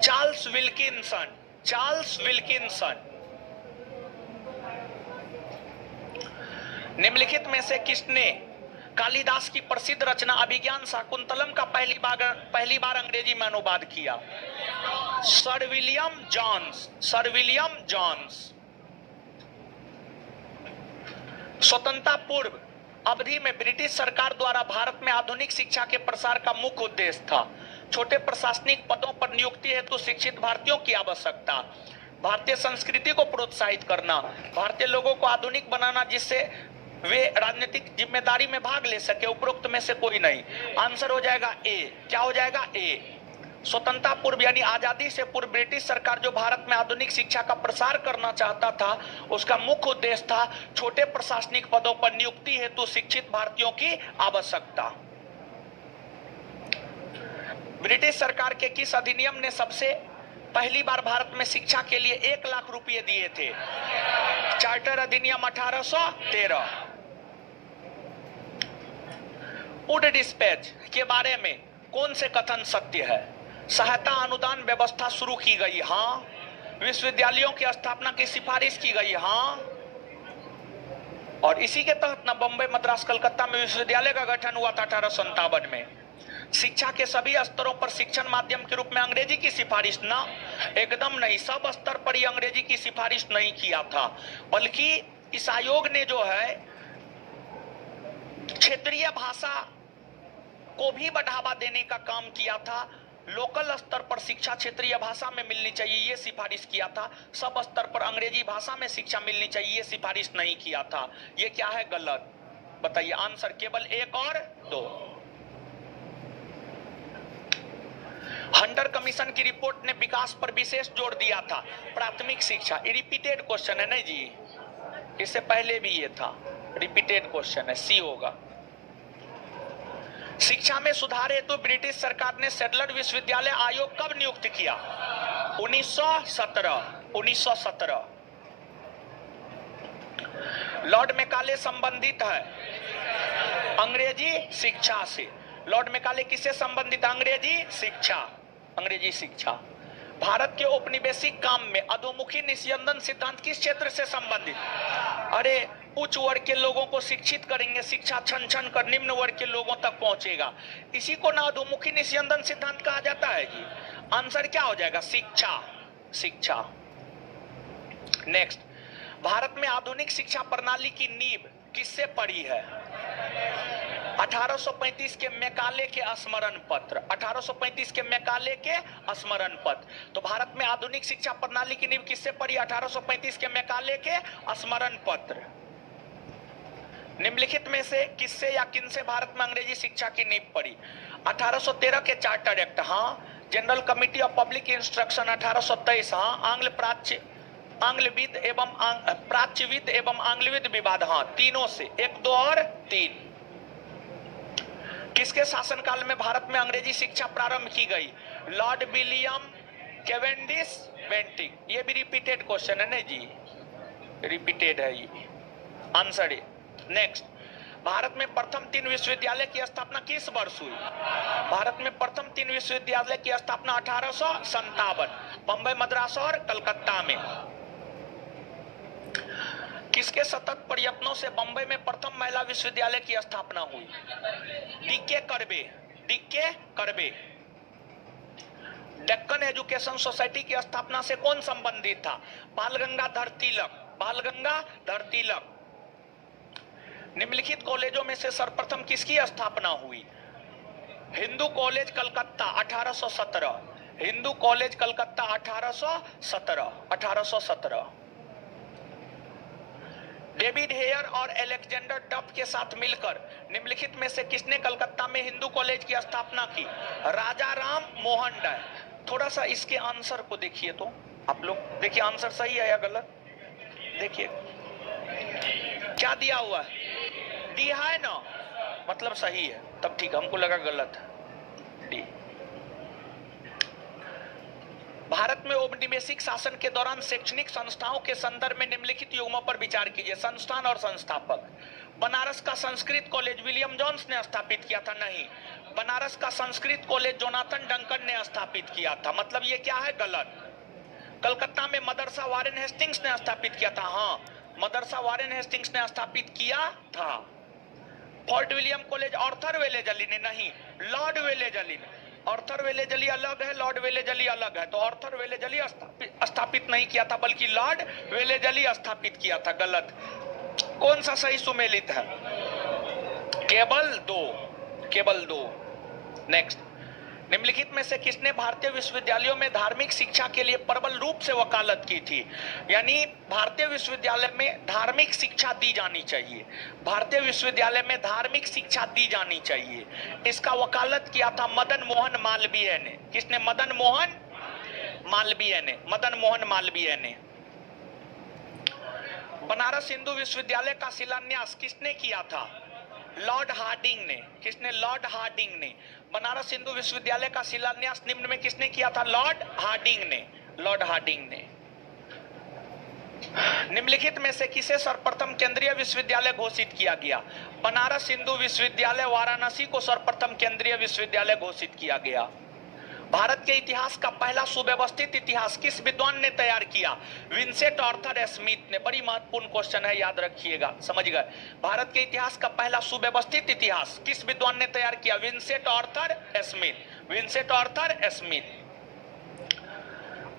चार्ल्स विल्किंसन। Charles Wilkinson. निम्नलिखित में से किसने कालिदास की प्रसिद्ध रचना अभिज्ञान शाकुंतलम का पहली बार अंग्रेजी में अनुवाद किया? Sir William Jones. Sir William Jones. स्वतंत्रता पूर्व अवधि में ब्रिटिश सरकार द्वारा भारत में आधुनिक शिक्षा के प्रसार का मुख्य उद्देश्य था छोटे प्रशासनिक पदों पर नियुक्ति हेतु शिक्षित भारतीयों की आवश्यकता, भारतीय संस्कृति को प्रोत्साहित करना, भारतीय लोगों को आधुनिक बनाना जिससे वे राजनीतिक जिम्मेदारी में भाग ले सके। उपरोक्त में से कोई नहीं। आंसर हो जाएगा ए। क्या हो जाएगा? ए। स्वतंत्रता पूर्व यानी आजादी से पूर्व ब्रिटिश सरकार जो भारत में आधुनिक शिक्षा का प्रसार करना चाहता था, उसका मुख्य उद्देश्य था छोटे प्रशासनिक पदों पर नियुक्ति हेतु शिक्षित भारतीयों की आवश्यकता। ब्रिटिश सरकार के किस अधिनियम ने सबसे पहली बार भारत में शिक्षा के लिए 1 लाख रुपए दिए थे? चार्टर अधिनियम 1813। वुड डिस्पैच के बारे में कौन से कथन सत्य है? सहायता अनुदान व्यवस्था शुरू की गई, हाँ। विश्वविद्यालयों की स्थापना की सिफारिश की गई, हाँ। और इसी के तहत न बम्बई, मद्रास, कलकत्ता में विश्वविद्यालय का गठन हुआ था 1857 में। शिक्षा के सभी स्तरों पर शिक्षण माध्यम के रूप में अंग्रेजी की सिफारिश ना, एकदम नहीं। सब स्तर पर ही अंग्रेजी की सिफारिश नहीं किया था, बल्कि इस आयोग ने जो है क्षेत्रीय भाषा को भी बढ़ावा देने का काम किया था। लोकल स्तर पर शिक्षा क्षेत्रीय भाषा में मिलनी चाहिए, ये सिफारिश किया था। सब स्तर पर अंग्रेजी भाषा में शिक्षा मिलनी चाहिए, ये सिफारिश नहीं किया था। ये क्या है? गलत। बताइए आंसर केवल 1 और 2। हंटर कमीशन की रिपोर्ट ने विकास पर विशेष जोर दिया था। प्राथमिक शिक्षा, ये रिपीटेड क्वेश्चन है नहीं जी, इससे पहले भी ये था, रिपीटेड क्वेश्चन है, सी होगा। शिक्षा में सुधार हेतु ब्रिटिश सरकार ने सैडलर विश्वविद्यालय आयोग कब नियुक्त किया? 1917। लॉर्ड मैकाले संबंधित है अंग्रेजी शिक्षा से। लॉर्ड मैकाले किससे संबंधित? अंग्रेजी शिक्षा, अंग्रेजी शिक्षा। भारत के औपनिवेशिक काम में अधोमुखी निस्यंदन सिद्धांत किस क्षेत्र से संबंधित? अरे उच्च वर्ग के लोगों को शिक्षित करेंगे, शिक्षा छन छन कर निम्न वर्ग के लोगों तक पहुंचेगा, इसी को ना अधोमुखी निस्यंदन सिद्धांत कहा जाता है जी। आंसर क्या हो जाएगा? शिक्षा, शिक्षा। नेक्स्ट, भारत में आधुनिक शिक्षा प्रणाली की नींव किससे पड़ी है? 1835 के मैकाले के स्मरण पत्र, 1835 के मैकाले के स्मरण पत्र। तो भारत में आधुनिक शिक्षा प्रणाली की नींव किससे पड़ी? 1835 के मैकाले के स्मरण पत्र। निम्नलिखित में से किससे या किनसे भारत में अंग्रेजी शिक्षा की नींव पड़ी? 1813 के चार्टर एक्ट, हाँ। General committee of public instruction 1823, हाँ। आंग्लविद एवं प्राच्यविद एवं आंग्लविद विवाद, हाँ। तीनों से 1, 2 और 3। किसके शासनकाल में भारत में अंग्रेजी शिक्षा प्रारंभ की गई? Lord William Cavendish Bentinck. ये भी रिपीटेड क्वेश्चन है ना जी, रिपीटेड है ये आंसर है। नेक्स्ट, भारत में प्रथम 3 विश्वविद्यालय की स्थापना किस वर्ष हुई? भारत में प्रथम 3 विश्वविद्यालय की स्थापना 1857, बंबई, मद्रास और कलकत्ता में। किसके सतत प्रयत्नों से बंबई में प्रथम महिला विश्वविद्यालय की स्थापना हुई? डीके करबे, डीके करबे। डेक्कन एजुकेशन सोसाइटी की स्थापना से कौन संबंधित था? बाल गंगाधर तिलक, बाल गंगाधर तिलक। निम्नलिखित कॉलेजों में से सर्वप्रथम किसकी स्थापना हुई? Hindu college Calcutta 1817, Hindu college Calcutta 1817। David Hare और अलेक्जेंडर डफ के साथ मिलकर निम्नलिखित में से किसने कलकत्ता में हिंदू कॉलेज की स्थापना की? राजा राम मोहन राय। थोड़ा सा इसके आंसर को देखिए तो आप लोग, देखिए आंसर सही है या गलत? देखिए क्या दिया हुआ है, डी है ना, मतलब सही है, तब ठीक, हमको लगा गलत है, डी। भारत में औपनिवेशिक शासन के दौरान शैक्षणिक संस्थाओं के संदर्भ में निम्नलिखित युग्मों पर विचार कीजिए। संस्थान और संस्थापक। बनारस का संस्कृत कॉलेज विलियम जोन्स ने स्थापित किया था? नहीं। बनारस का संस्कृत कॉलेज जोनाथन डंकन ने स्थापित किया था, मतलब ये क्या है? गलत। कलकत्ता में मदरसा वारेन हेस्टिंग्स ने स्थापित किया था? हाँ, मदरसा वारेन हेस्टिंग्स ने स्थापित किया था। Fort William college Arthur Wellesley ने? नहीं, लॉर्ड वेलेजली ने। आर्थर वेलेजली अलग है, लॉर्ड वेलेजली अलग है, तो आर्थर वेलेजली स्थापित नहीं किया था बल्कि लॉर्ड वेलेजली स्थापित किया था। गलत। कौन सा सही सुमेलित है? केवल 2, केवल 2। नेक्स्ट, निम्नलिखित में से किसने भारतीय विश्वविद्यालयों में धार्मिक शिक्षा के लिए प्रबल रूप से वकालत की थी? यानी भारतीय विश्वविद्यालय में धार्मिक शिक्षा दी जानी चाहिए, भारतीय विश्वविद्यालय में धार्मिक शिक्षा दी जानी चाहिए, इसका वकालत किया था मदन मोहन मालवीय ने। किसने? मदन मोहन मालवीय ने, मदन मोहन मालवीय ने। बनारस हिंदू विश्वविद्यालय का शिलान्यास किसने किया था? लॉर्ड हार्डिंग ने। किसने? लॉर्ड हार्डिंग ने। बनारस हिंदू विश्वविद्यालय का शिलान्यास निम्न में किसने किया था? लॉर्ड हार्डिंग ने, लॉर्ड हार्डिंग ने। निम्नलिखित में से किसे सर्वप्रथम केंद्रीय विश्वविद्यालय घोषित किया गया? बनारस हिंदू विश्वविद्यालय वाराणसी को सर्वप्रथम केंद्रीय विश्वविद्यालय घोषित किया गया। भारत के इतिहास का पहला सुव्यवस्थित इतिहास किस विद्वान ने तैयार किया? विंसेंट आर्थर स्मिथ ने। बड़ी महत्वपूर्ण क्वेश्चन है, याद रखिएगा, समझ गए। भारत के इतिहास का पहला सुव्यवस्थित इतिहास किस विद्वान ने तैयार किया? Vincent Arthur Smith, Vincent Arthur Smith.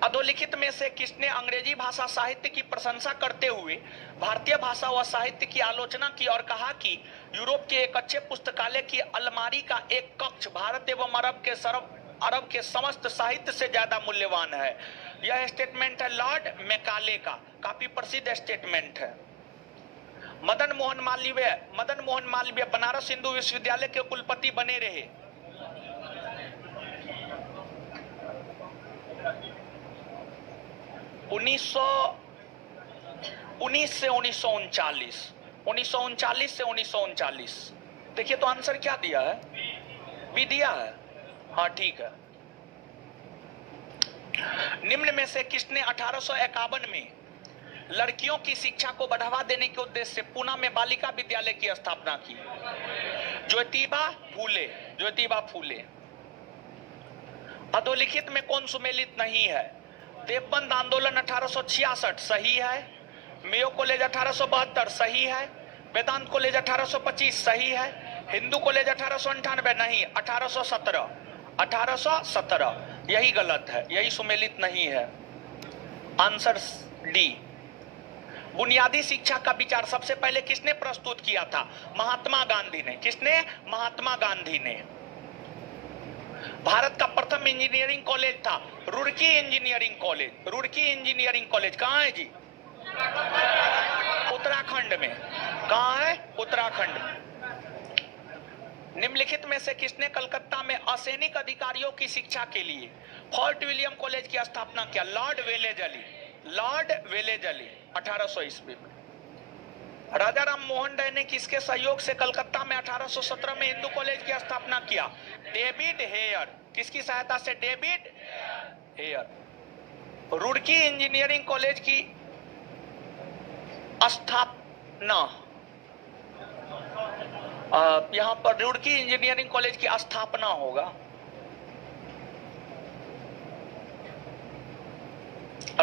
अधोलिखित में से किसने अंग्रेजी भाषा साहित्य की प्रशंसा करते हुए भारतीय भाषा व साहित्य की आलोचना की और कहा कि यूरोप के एक अच्छे पुस्तकालय की अलमारी का एक कक्ष भारत एवं अरब के अरब के समस्त साहित्य से ज्यादा मूल्यवान है। यह स्टेटमेंट है लॉर्ड मैकाले का, काफी प्रसिद्ध स्टेटमेंट है। मदन मोहन मालवीय बनारस हिंदू विश्वविद्यालय के कुलपति बने रहे। उन्नीस से 1939 देखिए तो आंसर क्या दिया है, भी दिया है। हाँ ठीक है। निम्न में से किसने 1851 में लड़कियों की शिक्षा को बढ़ावा देने के उद्देश्य से पूना में बालिका विद्यालय की स्थापना की? ज्योतिबा फूले। अधोलिखित में कौन सुमेलित नहीं है? देवबंद आंदोलन 1866 सही है, मेयो कॉलेज 1872 सही है, वेदांत कॉलेज 1825 सही है, हिंदू कॉलेज 1898 नहीं, 1817 यही गलत है, यही सुमेलित नहीं है। Answer D. बुनियादी शिक्षा का विचार सबसे पहले किसने प्रस्तुत किया था? महात्मा गांधी ने। किसने? महात्मा गांधी ने। भारत का प्रथम इंजीनियरिंग कॉलेज था रुड़की इंजीनियरिंग कॉलेज। कहां है जी? उत्तराखंड में। कहां है? उत्तराखंड में। निम्नलिखित में से किसने कलकत्ता में असैनिक अधिकारियों की शिक्षा के लिए फोर्ट विलियम कॉलेज की स्थापना किया? लॉर्ड वेलेजली 1800 ईस्वी में। राजा राम मोहन राय ने किसके सहयोग से कलकत्ता में 1817 में हिंदू कॉलेज की स्थापना किया? David Hare. किसकी सहायता से? David Hare. Roorkee engineering college की स्थापना, यहां पर रुड़की इंजीनियरिंग कॉलेज की स्थापना होगा।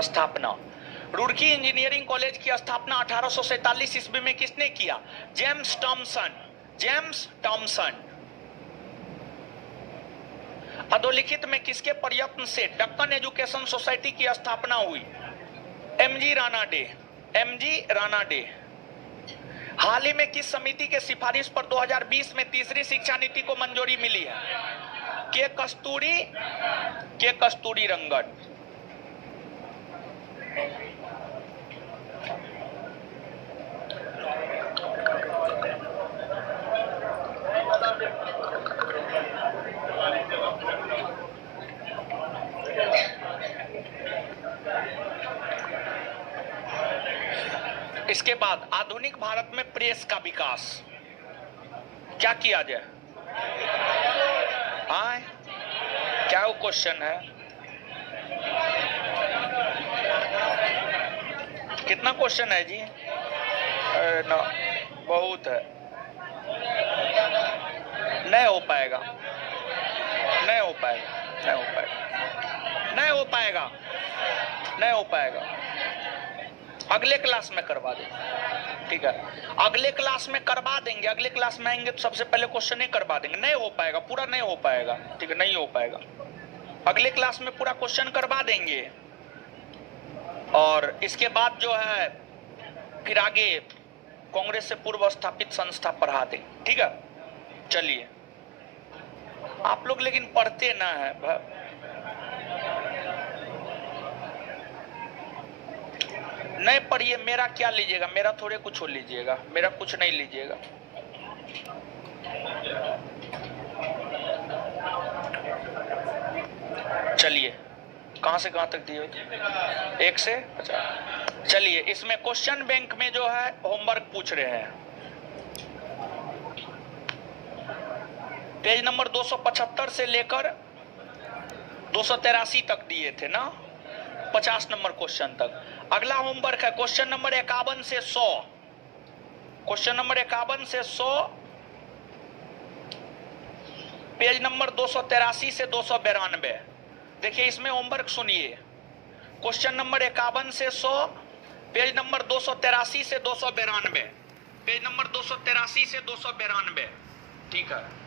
स्थापना रुड़की इंजीनियरिंग कॉलेज की स्थापना 1847 ईस्वी में किसने किया? James Thomson. अधोलिखित में किसके प्रयत्न से दक्कन एजुकेशन सोसाइटी की स्थापना हुई? M G Ranade. हाल ही में किस समिति के सिफारिश पर 2020 में तीसरी शिक्षा नीति को मंजूरी मिली है? के कस्तूरी रंगन। इसके बाद आधुनिक भारत में प्रेस का विकास क्या किया जाए? हाँ क्या वो क्वेश्चन है? कितना क्वेश्चन है जी? ना बहुत है। नहीं हो पाएगा। अगले क्लास में करवा देंगे, ठीक है? अगले क्लास में करवा देंगे। अगले क्लास में आएंगे तो सबसे पहले क्वेश्चन ही करवा देंगे। नहीं हो पाएगा, पूरा नहीं हो पाएगा, ठीक है? नहीं हो पाएगा। अगले क्लास में पूरा क्वेश्चन करवा देंगे और इसके बाद जो है फिर आगे कांग्रेस से पूर्व स्थापित संस्था पढ़ा देंगे, ठीक है? चलिए, आप लोग लेकिन पढ़ते ना है। नहीं पढ़िए, मेरा क्या लीजिएगा? मेरा थोड़े कुछ हो लीजिएगा, मेरा कुछ नहीं लीजिएगा। चलिए, कहां से कहां तक दिए? 1 से 50। चलिए, इसमें क्वेश्चन बैंक में जो है होमवर्क पूछ रहे हैं। पेज नंबर 275 से लेकर 283 तक दिए थे ना, 50 नंबर क्वेश्चन तक। अगला होमवर्क है क्वेश्चन नंबर 51 से 100। क्वेश्चन नंबर 51 से 100 पेज नंबर 283 से 292। देखिए इसमें होमवर्क सुनिए। क्वेश्चन नंबर 51 से 100 पेज नंबर 283 से 292, पेज नंबर 283 से 292, ठीक है?